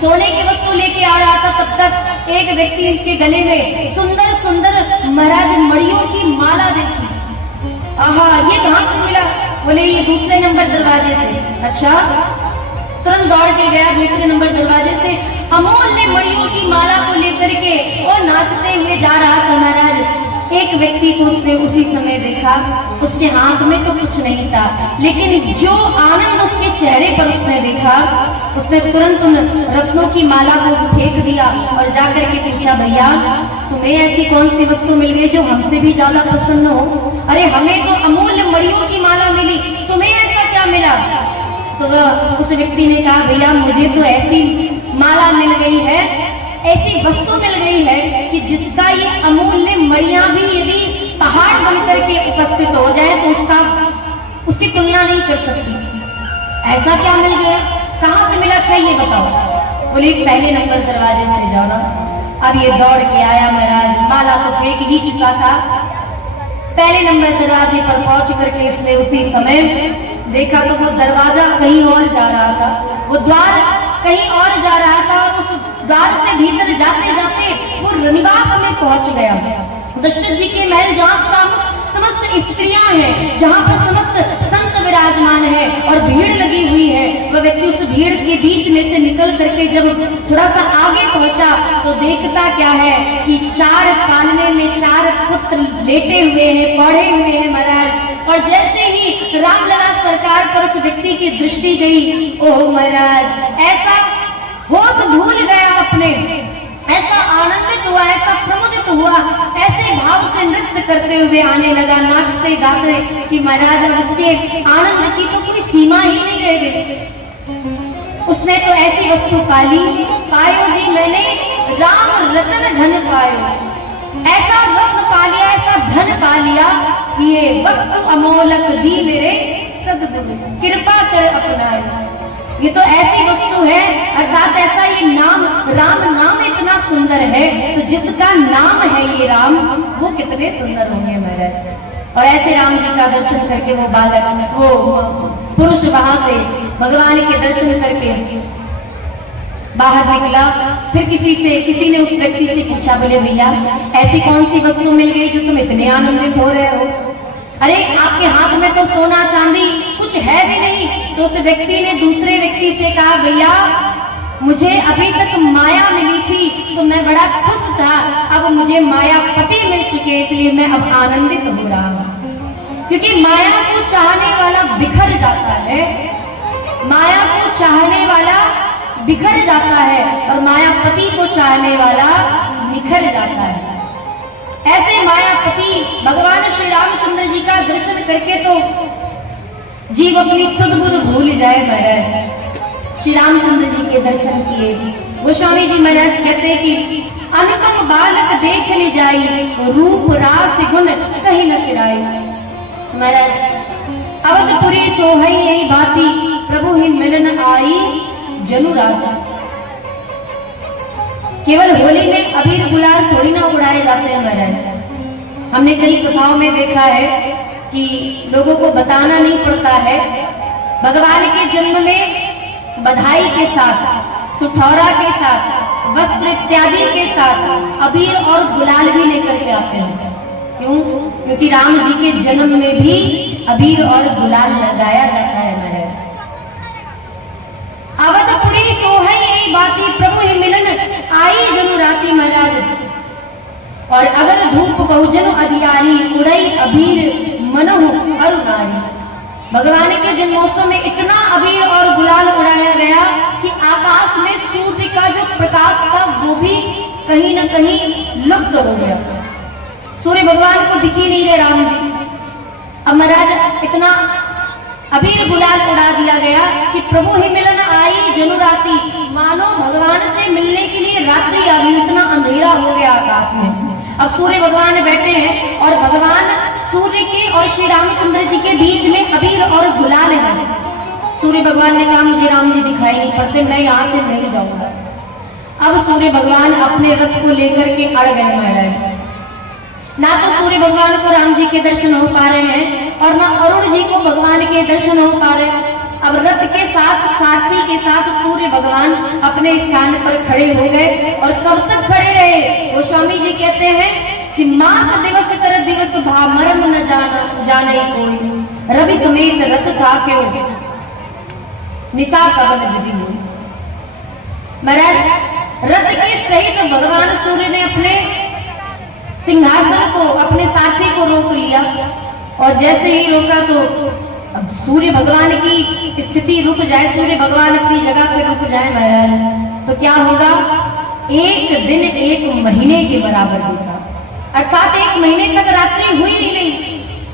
सोने की वस्तु लेके आ रहा था। तब तक एक व्यक्ति के गले में सुंदर सुंदर महाराज मड़ियों की माला देखी। आहा, ये कहाँ से मिला? बोले ये 2 नंबर दरवाजे से। अच्छा। तुरंत दौड़ के गया 2 नंबर दरवाजे से, अमूल्य मड़ियों की माला को लेकर के और नाचते हुए जा रहा था महाराज। एक व्यक्ति को उसने उसी समय देखा, उसके हाथ में तो कुछ नहीं था, लेकिन जो आनंद उसके चेहरे पर उसने देखा, उसने तुरंत उन रत्नों की माला को फेंक दिया और जाकर के पूछा भैया तुम्हें ऐसी कौन सी वस्तु मिल गई जो हमसे भी ज्यादा प्रसन्न हो? अरे हमें तो अमूल्य मड़ियों की माला मिली, तुम्हें ऐसा क्या मिला? तो उस व्यक्ति ने कहा भैया मुझे तो ऐसी माला मिल गई है, ऐसी वस्तु मिल गई है कि जिसका ये अमूल्य मड़ियां भी यदि पहाड़ बनकर के उपस्थित हो जाए तो उसकी तुलना नहीं कर सकती। ऐसा क्या मिल गया? कहाँ से मिला? चाहिए बताओ। बोले 1 नंबर दरवाजे से जाओ ना। अब ये दौड़ के आया महाराज, माला तो फेंक ही चुका था। 1 नंबर दरवाजे पर पहुंच करके इसने उसी समय देखा तो वो दरवाजा कहीं और जा रहा था, वो द्वार कहीं और जा रहा था और उस द्वार से भीतर जाते जाते वो रनिवास में पहुंच गया। दशरथ जी के महल जहाँ समस्त स्त्रियां हैं, जहाँ पर समस्त संत विराजमान है और भीड़ लगी हुई है, वह व्यक्ति उस भीड़ के बीच में से निकल करके जब थोड़ा सा आगे पहुंचा तो देखता क्या है कि 4 पालने में 4 पुत्र लेटे हुए हैं, पड़े हुए हैं महाराज। और जैसे ही रामलला सरकार पर उस व्यक्ति की दृष्टि गई, ओह महाराज ऐसा होश भूल गया अपने, ऐसा आनंदित हुआ, ऐसा प्रमुदित हुआ, ऐसे भाव से नृत्य करते हुए आने लगा, नाचते गाते कि महाराज उसके आनंद की तो कोई सीमा ही नहीं रह गई। उसने तो ऐसी वस्तु पाली, पायो जी मैंने राम रतन धन पायो, ऐसा रत्न पा लिया, ऐसा धन पा लिया कि ये वस्तु अमोलक दी मेरे सद्गुरु, कृपा कर अपनाए। ये तो ऐसी वस्तु है, अर्थात ऐसा ये नाम, राम नाम इतना सुंदर है, तो जिसका नाम है ये राम, वो कितने सुंदर होंगे महाराज। और ऐसे राम जी का दर्शन करके वो बालक, वो पुरुष वहां से भगवान के दर्शन करके बाहर निकला। फिर किसी ने उस व्यक्ति से पूछा, बोले भैया ऐसी कौन सी वस्तु मिल गई जो तुम इतने आनंदित हो रहे हो? अरे आपके हाथ में तो सोना चांदी कुछ है भी नहीं। तो उस व्यक्ति ने दूसरे व्यक्ति से कहा, भैया मुझे अभी तक माया मिली थी तो मैं बड़ा खुश था, अब मुझे माया पति मिल चुके इसलिए मैं अब आनंदित हो रहा हूँ। क्योंकि माया को चाहने वाला बिखर जाता है, माया को चाहने वाला बिखर जाता है और मायापति को चाहने वाला निखर जाता है। ऐसे मायापति भगवान श्री रामचंद्र जी का दर्शन करके तो जीव अपनी सुध बुध भूल जाए महाराज। श्री रामचंद्र जी के दर्शन किए। गोस्वामी जी महाराज कहते हैं कि अनुपम बालक देख न जाई, रूप रास गुण कहीं न फिराई। महाराज अवधपुरी सोहई यही बाती, प्रभु ही मिलन आई जनु राधा। केवल होली में अबीर गुलाल थोड़ी ना उड़ाए जाते हैं महाराज। हमने कई कथाओं में देखा है कि लोगों को बताना नहीं पड़ता है, भगवान के जन्म में बधाई के साथ, सुठौरा के साथ, वस्त्र इत्यादि के साथ अबीर और गुलाल भी लेकर के आते हैं। क्यों? क्योंकि राम जी के जन्म में भी अबीर और गुलाल लगाया जाता है महाराज। अवधपुरी सोहई यही बाती, प्रभु ही मिलन आई जनु राती महाराज। और अगर धूप बहुजन अधियाय भगवान के जन्मोत्सव में इतना अबीर और गुलाल उड़ाया गया कि आकाश में सूर्य का जो प्रकाश था वो भी कहीं न कहीं लुप्त हो गया। सूर्य भगवान को दिख ही नहीं रहे राम जी। अब महाराज इतना अबीर गुलाल उड़ा दिया गया कि प्रभु ही मिलन आई जनुराती, मानो भगवान से मिलने के लिए रात्रि आ गई, इतना अंधेरा हो गया आकाश में। अब सूर्य भगवान बैठे हैं और भगवान सूर्य के और श्री रामचंद्र जी के बीच में अबीर और गुलाल है। सूर्य भगवान ने कहा मुझे राम जी दिखाई नहीं पड़ते, मैं यहाँ से नहीं जाऊंगा। अब सूर्य भगवान अपने रथ को लेकर के अड़ गए महाराज। ना तो सूर्य भगवान को राम जी के दर्शन हो पा रहे हैं और ना अरुण जी को भगवान के दर्शन हो पा रहे हैं। अब रथ के साथ सारथी के साथ सूर्य भगवान अपने स्थान पर खड़े हो गए और कब तक खड़े रहे? वो स्वामी जी कहते हैं कि मास दिवस कर दिवस भा मरम न जाने कोई, रवि समेत रथ था क्यों निशा कवन विधि हुई। महाराज रथ के सहित भगवान सूर्य ने अपने सिंहासन को, अपने साथी को रोक लिया और जैसे ही रोका तो अब सूर्य भगवान की स्थिति रुक जाए, सूर्य भगवान अपनी जगह पर रुक जाए महाराज, तो क्या होगा? एक दिन एक महीने के बराबर होगा, अर्थात एक महीने तक रात्रि हुई ही नहीं।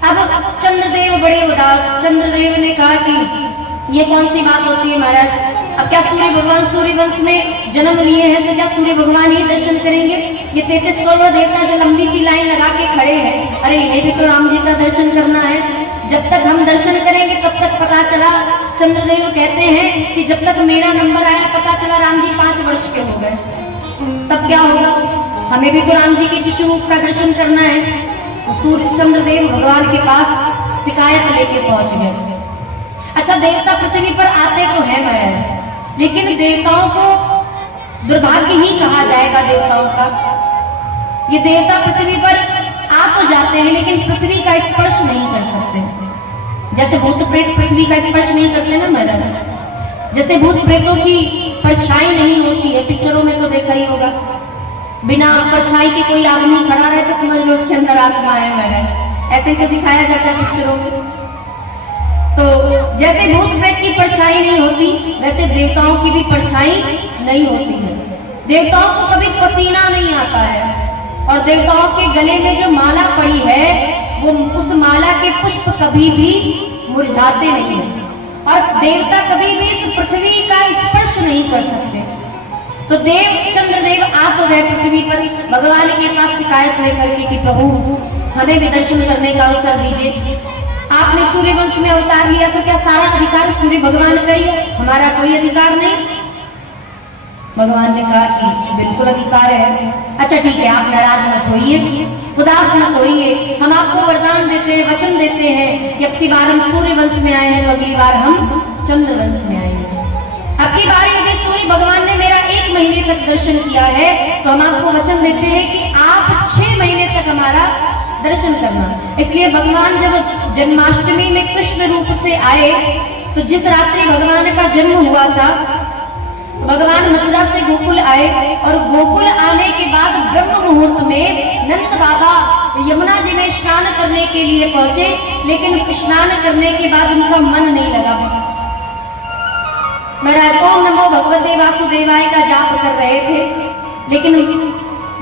अब चंद्रदेव बड़े उदास। चंद्रदेव ने कहा कि ये कौन सी बात होती है महाराज? अब क्या सूर्य भगवान सूर्यवंश में जन्म लिए हैं तो क्या सूर्य भगवान ही दर्शन करेंगे? ये 33 करोड़ देवता जो लंबी सी लाइन लगा के खड़े हैं, अरे इन्हें भी तो राम जी का दर्शन करना है। जब तक हम दर्शन करेंगे तब तक पता चला, चंद्रदेव कहते हैं कि जब तक मेरा नंबर आया पता चला राम जी 5 वर्ष के हो गए, तब क्या होगा? हमें भी तो राम जी के शिशु रूप का दर्शन करना है। सूर्य चंद्रदेव भगवान के पास शिकायत लेके पहुंच गए। अच्छा, देवता पृथ्वी पर आते तो है महाराज, लेकिन देवताओं को दुर्भाग्य ही कहा जाएगा देवताओं का। ये देवता पृथ्वी पर आ तो जाते हैं लेकिन पृथ्वी का स्पर्श नहीं कर सकते। जैसे भूत प्रेत पृथ्वी का स्पर्श नहीं करते ना महाराज, जैसे भूत प्रेतों की परछाई नहीं होती है, पिक्चरों में तो देखा ही होगा, बिना परछाई के कोई आदमी खड़ा रहे तो समझ लो उसके अंदर आत्मा है महाराज, ऐसे तो दिखाया जाता है पिक्चरों में। तो जैसे भूत प्रेत की परछाई नहीं होती, वैसे देवताओं की भी परछाई नहीं होती है। देवताओं को कभी पसीना नहीं आता है और देवताओं के गले में जो माला पड़ी है वो उस माला के पुष्प कभी भी मुरझाते नहीं है और देवता कभी भी इस पृथ्वी का स्पर्श नहीं कर सकते। तो देव चंद्रदेव आ तो गए पृथ्वी पर भगवान के पास शिकायत लेकर के कि प्रभु हमें भी दर्शन करने का अवसर दीजिए। आपने सूर्यवंश में अवतार लिया तो क्या सारा अधिकार सूर्य भगवान का ही है, हमारा कोई अधिकार नहीं? भगवान ने कहा कि बिल्कुल अधिकार है। अच्छा ठीक है, आप नाराज मत होइए, उदास मत होइए, हम आपको वरदान देते हैं, वचन देते हैं कि अब की बार हम सूर्यवंश में आए हैं तो अगली बार हम चंद्रवंश में आएंगे। अब की बार यदि सूर्य भगवान ने मेरा 1 महीने तक दर्शन किया है तो हम आपको वचन देते हैं कि आप 6 महीने तक हमारा दर्शन करना। इसलिए भगवान जब जन्माष्टमी में कृष्ण रूप से आए तो जिस रात्रि भगवान का जन्म हुआ था, भगवान मथुरा से गोकुल आए और गोकुल आने के बाद ब्रह्म मुहूर्त में नंद बाबा यमुना जी में स्नान करने के लिए पहुंचे, लेकिन स्नान करने के बाद उनका मन नहीं लगा। महाराज ओम नमो भगवते वासुदेवाय का जाप कर रहे थे, लेकिन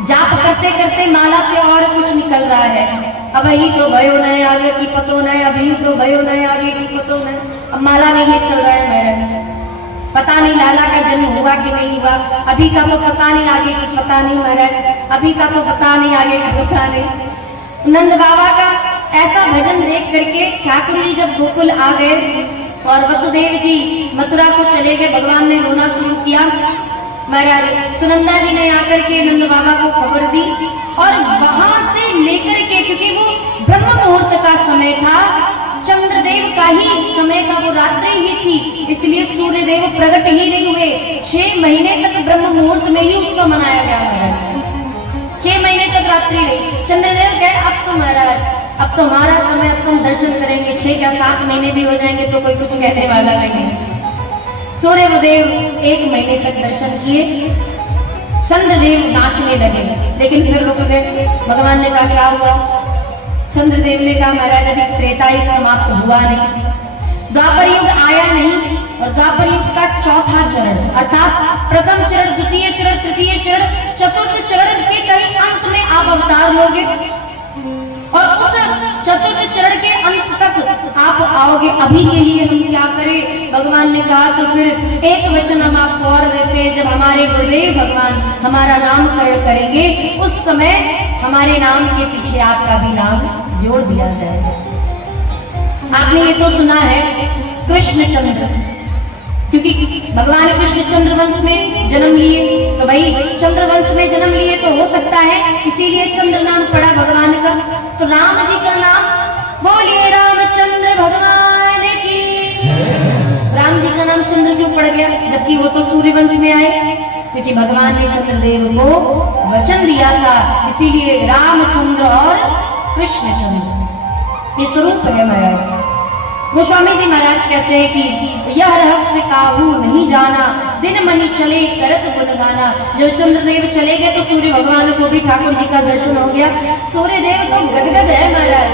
जाप करते करते माला से और कुछ निकल रहा है। अब ही तो भयो नए आगे की पतो नए, अभी तो भयो नए आगे की पतो नए। अब माला में ये चल रहा है महाराज, पता नहीं लाला का जन्म हुआ कि नहीं हुआ, अभी का तो पता नहीं, आगे की पता नहीं महाराज, अभी का तो पता नहीं, आगे का पता नहीं। नंद बाबा का ऐसा भजन देख करके ठाकुर जी जब गोकुल आ गए और वसुदेव जी मथुरा को चले गए, भगवान ने रोना शुरू किया। महाराज सुनंदा जी ने आकर के नंद बाबा को खबर दी और वहां से लेकर के, क्योंकि वो ब्रह्म मुहूर्त का समय था, चंद्रदेव का ही समय था, वो रात्रि ही थी, इसलिए सूर्यदेव प्रकट ही नहीं हुए। 6 महीने तक ब्रह्म मुहूर्त में ही उत्सव मनाया गया महाराज, 6 महीने तक रात्रि रही। चंद्रदेव कहे अब तो महाराज अब तो हमारा समय, अब तुम दर्शन करेंगे, 6 या 7 महीने भी हो जाएंगे तो कोई कुछ कहने वाला नहीं। सूर्यदेव 1 महीने तक दर्शन किए, चंद्रदेव नाचने लगे, लेकिन फिर रुक गए। भगवान ने कहा क्या हुआ? चंद्रदेव ने कहा महाराज अभी त्रेता युग समाप्त हुआ नहीं, द्वापर युग आया नहीं और द्वापर युग का चौथा चरण अर्थात प्रथम चरण, द्वितीय चरण, तृतीय चरण, चतुर्थ चरण के कहीं अंत में आप अवतार लोगे और उस चतुर्थ चरण के अंत तक आप आओगे। अभी के लिए हम क्या करें? भगवान ने कहा तो फिर एक वचन हम आपको और देते हैं, जब हमारे गुरुदेव भगवान हमारा नामकरण करेंगे उस समय हमारे नाम के पीछे आपका भी नाम जोड़ दिया जाएगा। आपने ये तो सुना है कृष्णचंद्र, क्योंकि भगवान कृष्ण चंद्रवंश में जन्म लिए, तो भाई चंद्रवंश में जन्म लिए तो हो सकता है इसीलिए चंद्र नाम पड़ा भगवान का। तो राम जी का नाम बोलिए रामचंद्र भगवान की। राम जी का नाम चंद्र क्यों पड़ गया जबकि वो तो सूर्यवंश में आए? क्योंकि भगवान ने चंद्रदेव को वचन दिया था, इसीलिए रामचंद्र और कृष्णचंद्र ये स्वरूप है महाराज। गोस्वामी जी महाराज कहते हैं कि यह रहस्य काहू नहीं जाना, दिन मनी चले करत गुण गाना। जब चंद्रदेव चले गए तो सूर्य भगवान को भी ठाकुर जी का दर्शन हो गया। सूर्य देव तो गदगद है महाराज,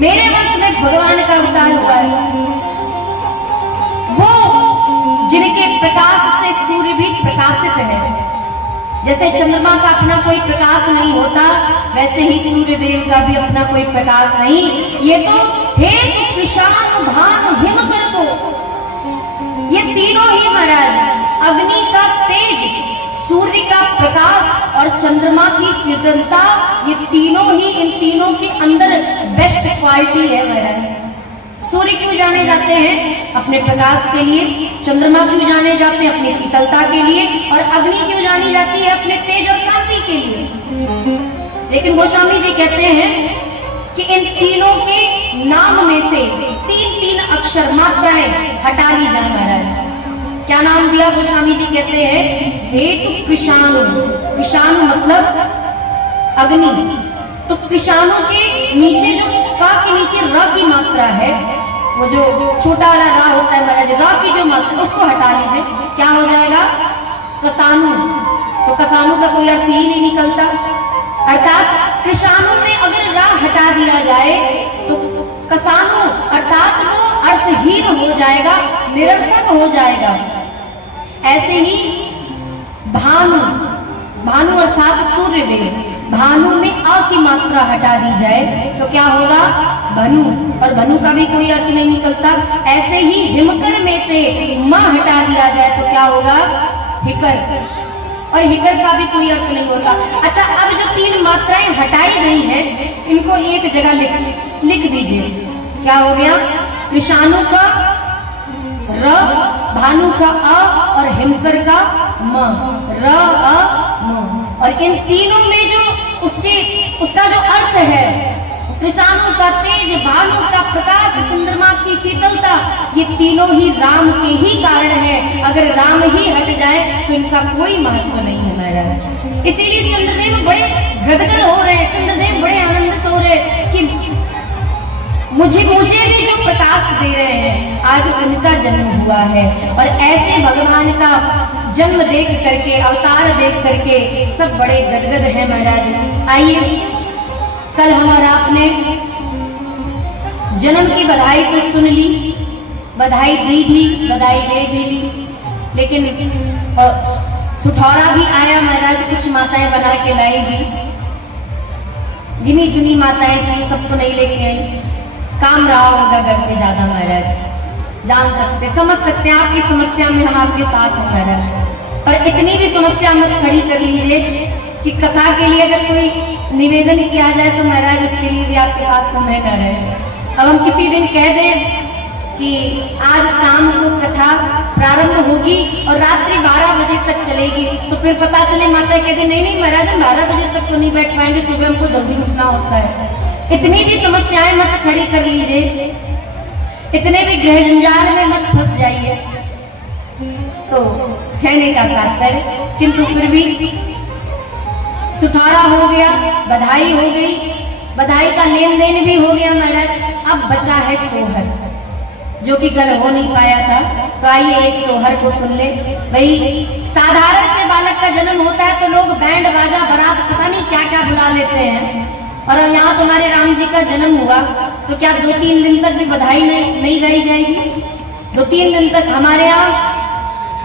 मेरे वंश में भगवान का अवतार हुआ है। वो जिनके प्रकाश से सूर्य भी प्रकाशित है, जैसे चंद्रमा का अपना कोई प्रकाश नहीं होता वैसे ही सूर्य देव का भी अपना कोई प्रकाश नहीं। ये तो हेतु कृषाण भानु हिमकर को, ये तीनों ही महाराज अग्नि का तेज, सूर्य का प्रकाश और चंद्रमा की शीतलता, ये तीनों ही इन तीनों के अंदर बेस्ट क्वालिटी है महाराज। सूर्य क्यों जाने जाते हैं? अपने प्रकाश के लिए। चंद्रमा क्यों जाने जाते हैं? अपनी शीतलता के लिए। और अग्नि क्यों जानी जाती है? अपने तेज और कांति के लिए। लेकिन गोस्वामी जी कहते हैं कि इन तीनों के नाम में से तीन तीन अक्षर मात्राएं हटा ली जाए महाराज। क्या नाम दिया? गोस्वामी जी कहते हैं हेतु कृषाणु। कृषाणु मतलब अग्नि। तो कृषाणु के नीचे जो का के नीचे र की मात्रा है, वो जो छोटा वाला रा होता है महाराज, र की जो मात्रा उसको हटा लीजिए, क्या हो जाएगा? कसानु। तो कसानु का कोई अर्थ ही नहीं निकलता। अर्थात कृषाणु में अगर रा हटा दिया जाए तो कसानु अर्थात वो अर्थहीन हो जाएगा, निरर्थक हो जाएगा। ऐसे ही भानु, भानु अर्थात सूर्य देव, भानु में अ की मात्रा हटा दी जाए तो क्या होगा? भनु। और भनु का भी कोई अर्थ नहीं निकलता। ऐसे ही हिमकर में से म हटा दिया जाए तो क्या होगा? हिकर। और हिकर का भी कोई अर्थ नहीं होता। अच्छा, अब जो तीन मात्राएं हटाई गई हैं इनको एक जगह लिख दीजिए। क्या हो गया? कृषाणु का र, भानु का अ और हिमकर का म, र अ म। और इन तीनों में जो उसका जो अर्थ है, कृषाणु का तेज, भानु का प्रकाश, चंद्रमा की शीतलता, ये तीनों ही राम के ही कारण है। अगर राम ही हट जाए तो इनका कोई महत्व नहीं है महाराज। इसीलिए चंद्रदेव बड़े गदगद हो रहे हैं, चंद्रदेव बड़े आनंदित हो रहे हैं कि मुझे भी जो प्रकाश दे रहे हैं, आज उनका जन्म हुआ है। और ऐसे भगवान का जन्म देख करके, अवतार देख करके सब बड़े गदगद हैं महाराज। आइए, कल हम और आपने जन्म की बधाई तो सुन ली, बधाई दी भी, बधाई ले भी ली, लेकिन सुठौरा भी आया महाराज। कुछ माताएं बना के लाई भी, गिनी चुनी माताएं थी, सब तो नहीं लेके आई। काम रहा होगा घर पे ज्यादा महाराज, जान सकते, समझ सकते हैं आपकी समस्या में हम आपके साथ हैं महाराज। पर इतनी भी समस्या मत खड़ी कर लीजिए कि कथा के लिए अगर कोई निवेदन किया जाए तो महाराज उसके लिए भी आपके पास समय न रहे। अब हम किसी दिन कह दें कि आज शाम को कथा प्रारंभ होगी और रात्रि 12 बजे तक चलेगी, तो फिर पता चले माता कहते नहीं महाराज हम 12 बजे तक तो नहीं बैठ पाएंगे, सुबह हमको जल्दी उठना होता है। इतनी भी समस्याएं मत खड़ी कर लीजिए, इतने भी गृह जंजाल में मत फंस जाइए। तो कहने का तात्पर्य, किंतु फिर भी सुठारा हो गया, बधाई हो गई, बधाई का लेन देन भी हो गया महाराज। अब बचा है सोहर, जो कि कल हो नहीं पाया था। तो आइए एक सोहर को सुन ले। भाई साधारण से बालक का जन्म होता है तो लोग बैंड बाजा बारात पता नहीं क्या क्या बुला लेते हैं, और अब यहाँ तुम्हारे राम जी का जन्म हुआ तो क्या 2-3 दिन तक भी बधाई नहीं गाई जाएगी? 2-3 दिन तक हमारे यहाँ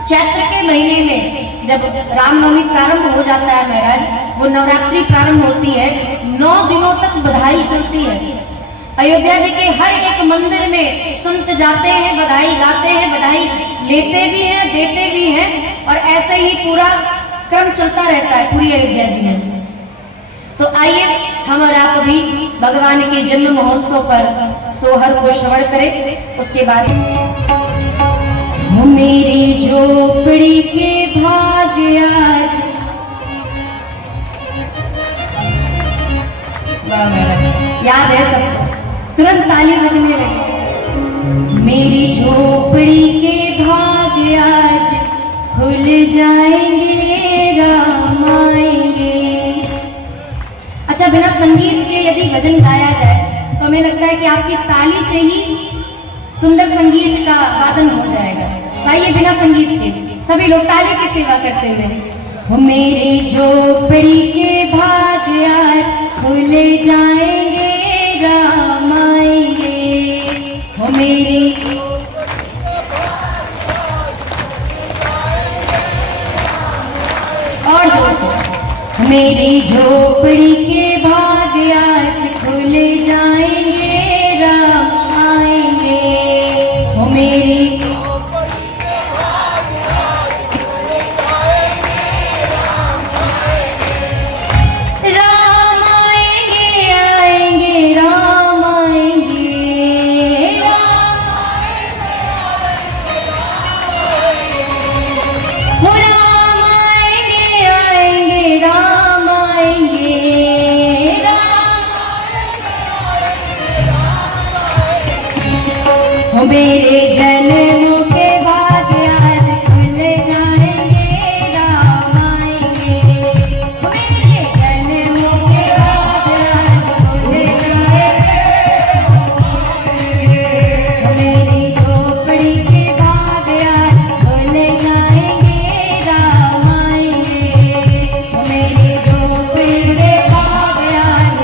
चैत्र के महीने में जब रामनवमी प्रारंभ हो जाता है महाराज, वो नवरात्रि प्रारंभ होती है, 9 दिनों तक बधाई चलती है। अयोध्या जी के हर एक मंदिर में संत जाते हैं, बधाई गाते हैं, बधाई लेते भी हैं, देते भी हैं, और ऐसे ही पूरा क्रम चलता रहता है पूरी अयोध्या जी में। तो आइए हम और आप भी भगवान के जन्म महोत्सव पर सोहर को श्रवण करें। उसके बाद मेरी झोपड़ी के भाग्य आज, याद है सब, तुरंत ताली बजने लगी। मेरी झोपड़ी के भाग्य आज खुल जाएंगे, राम आएंगे। अच्छा, बिना संगीत के यदि भजन गाया जाए तो हमें लगता है कि आपकी ताली से ही सुंदर संगीत का वादन हो जाएगा। आइए बिना संगीत के सभी लोग ताली की सेवा करते हुए। मेरी झोपड़ी के भाग्य आज खुल जाएंगे, राम आएंगे। मेरी और जोर से, मेरी झोपड़ी के भाग्य आज खुल जाएंगे, राम आएंगे। मेरी मेरे जन्मों के भाग्य आज खुल जाएंगे, राम आएंगे। मेरे जन्मों के भाग्य आज खुल जाएंगे, मेरी झोपड़ी के भाग्य आज खुल जाएंगे, राम आएंगे। मेरी झोपड़ी के भाग्य आज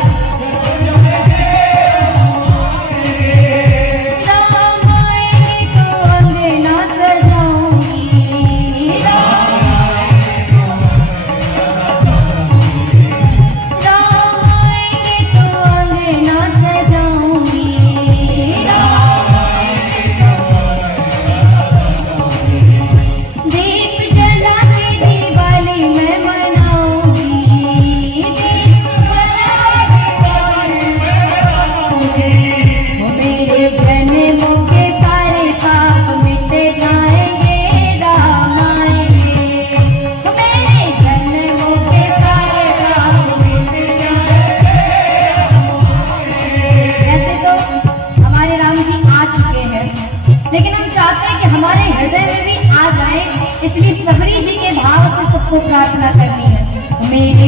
इसलिए सबरी जी के भाव से सबको प्रार्थना करनी है। मेरे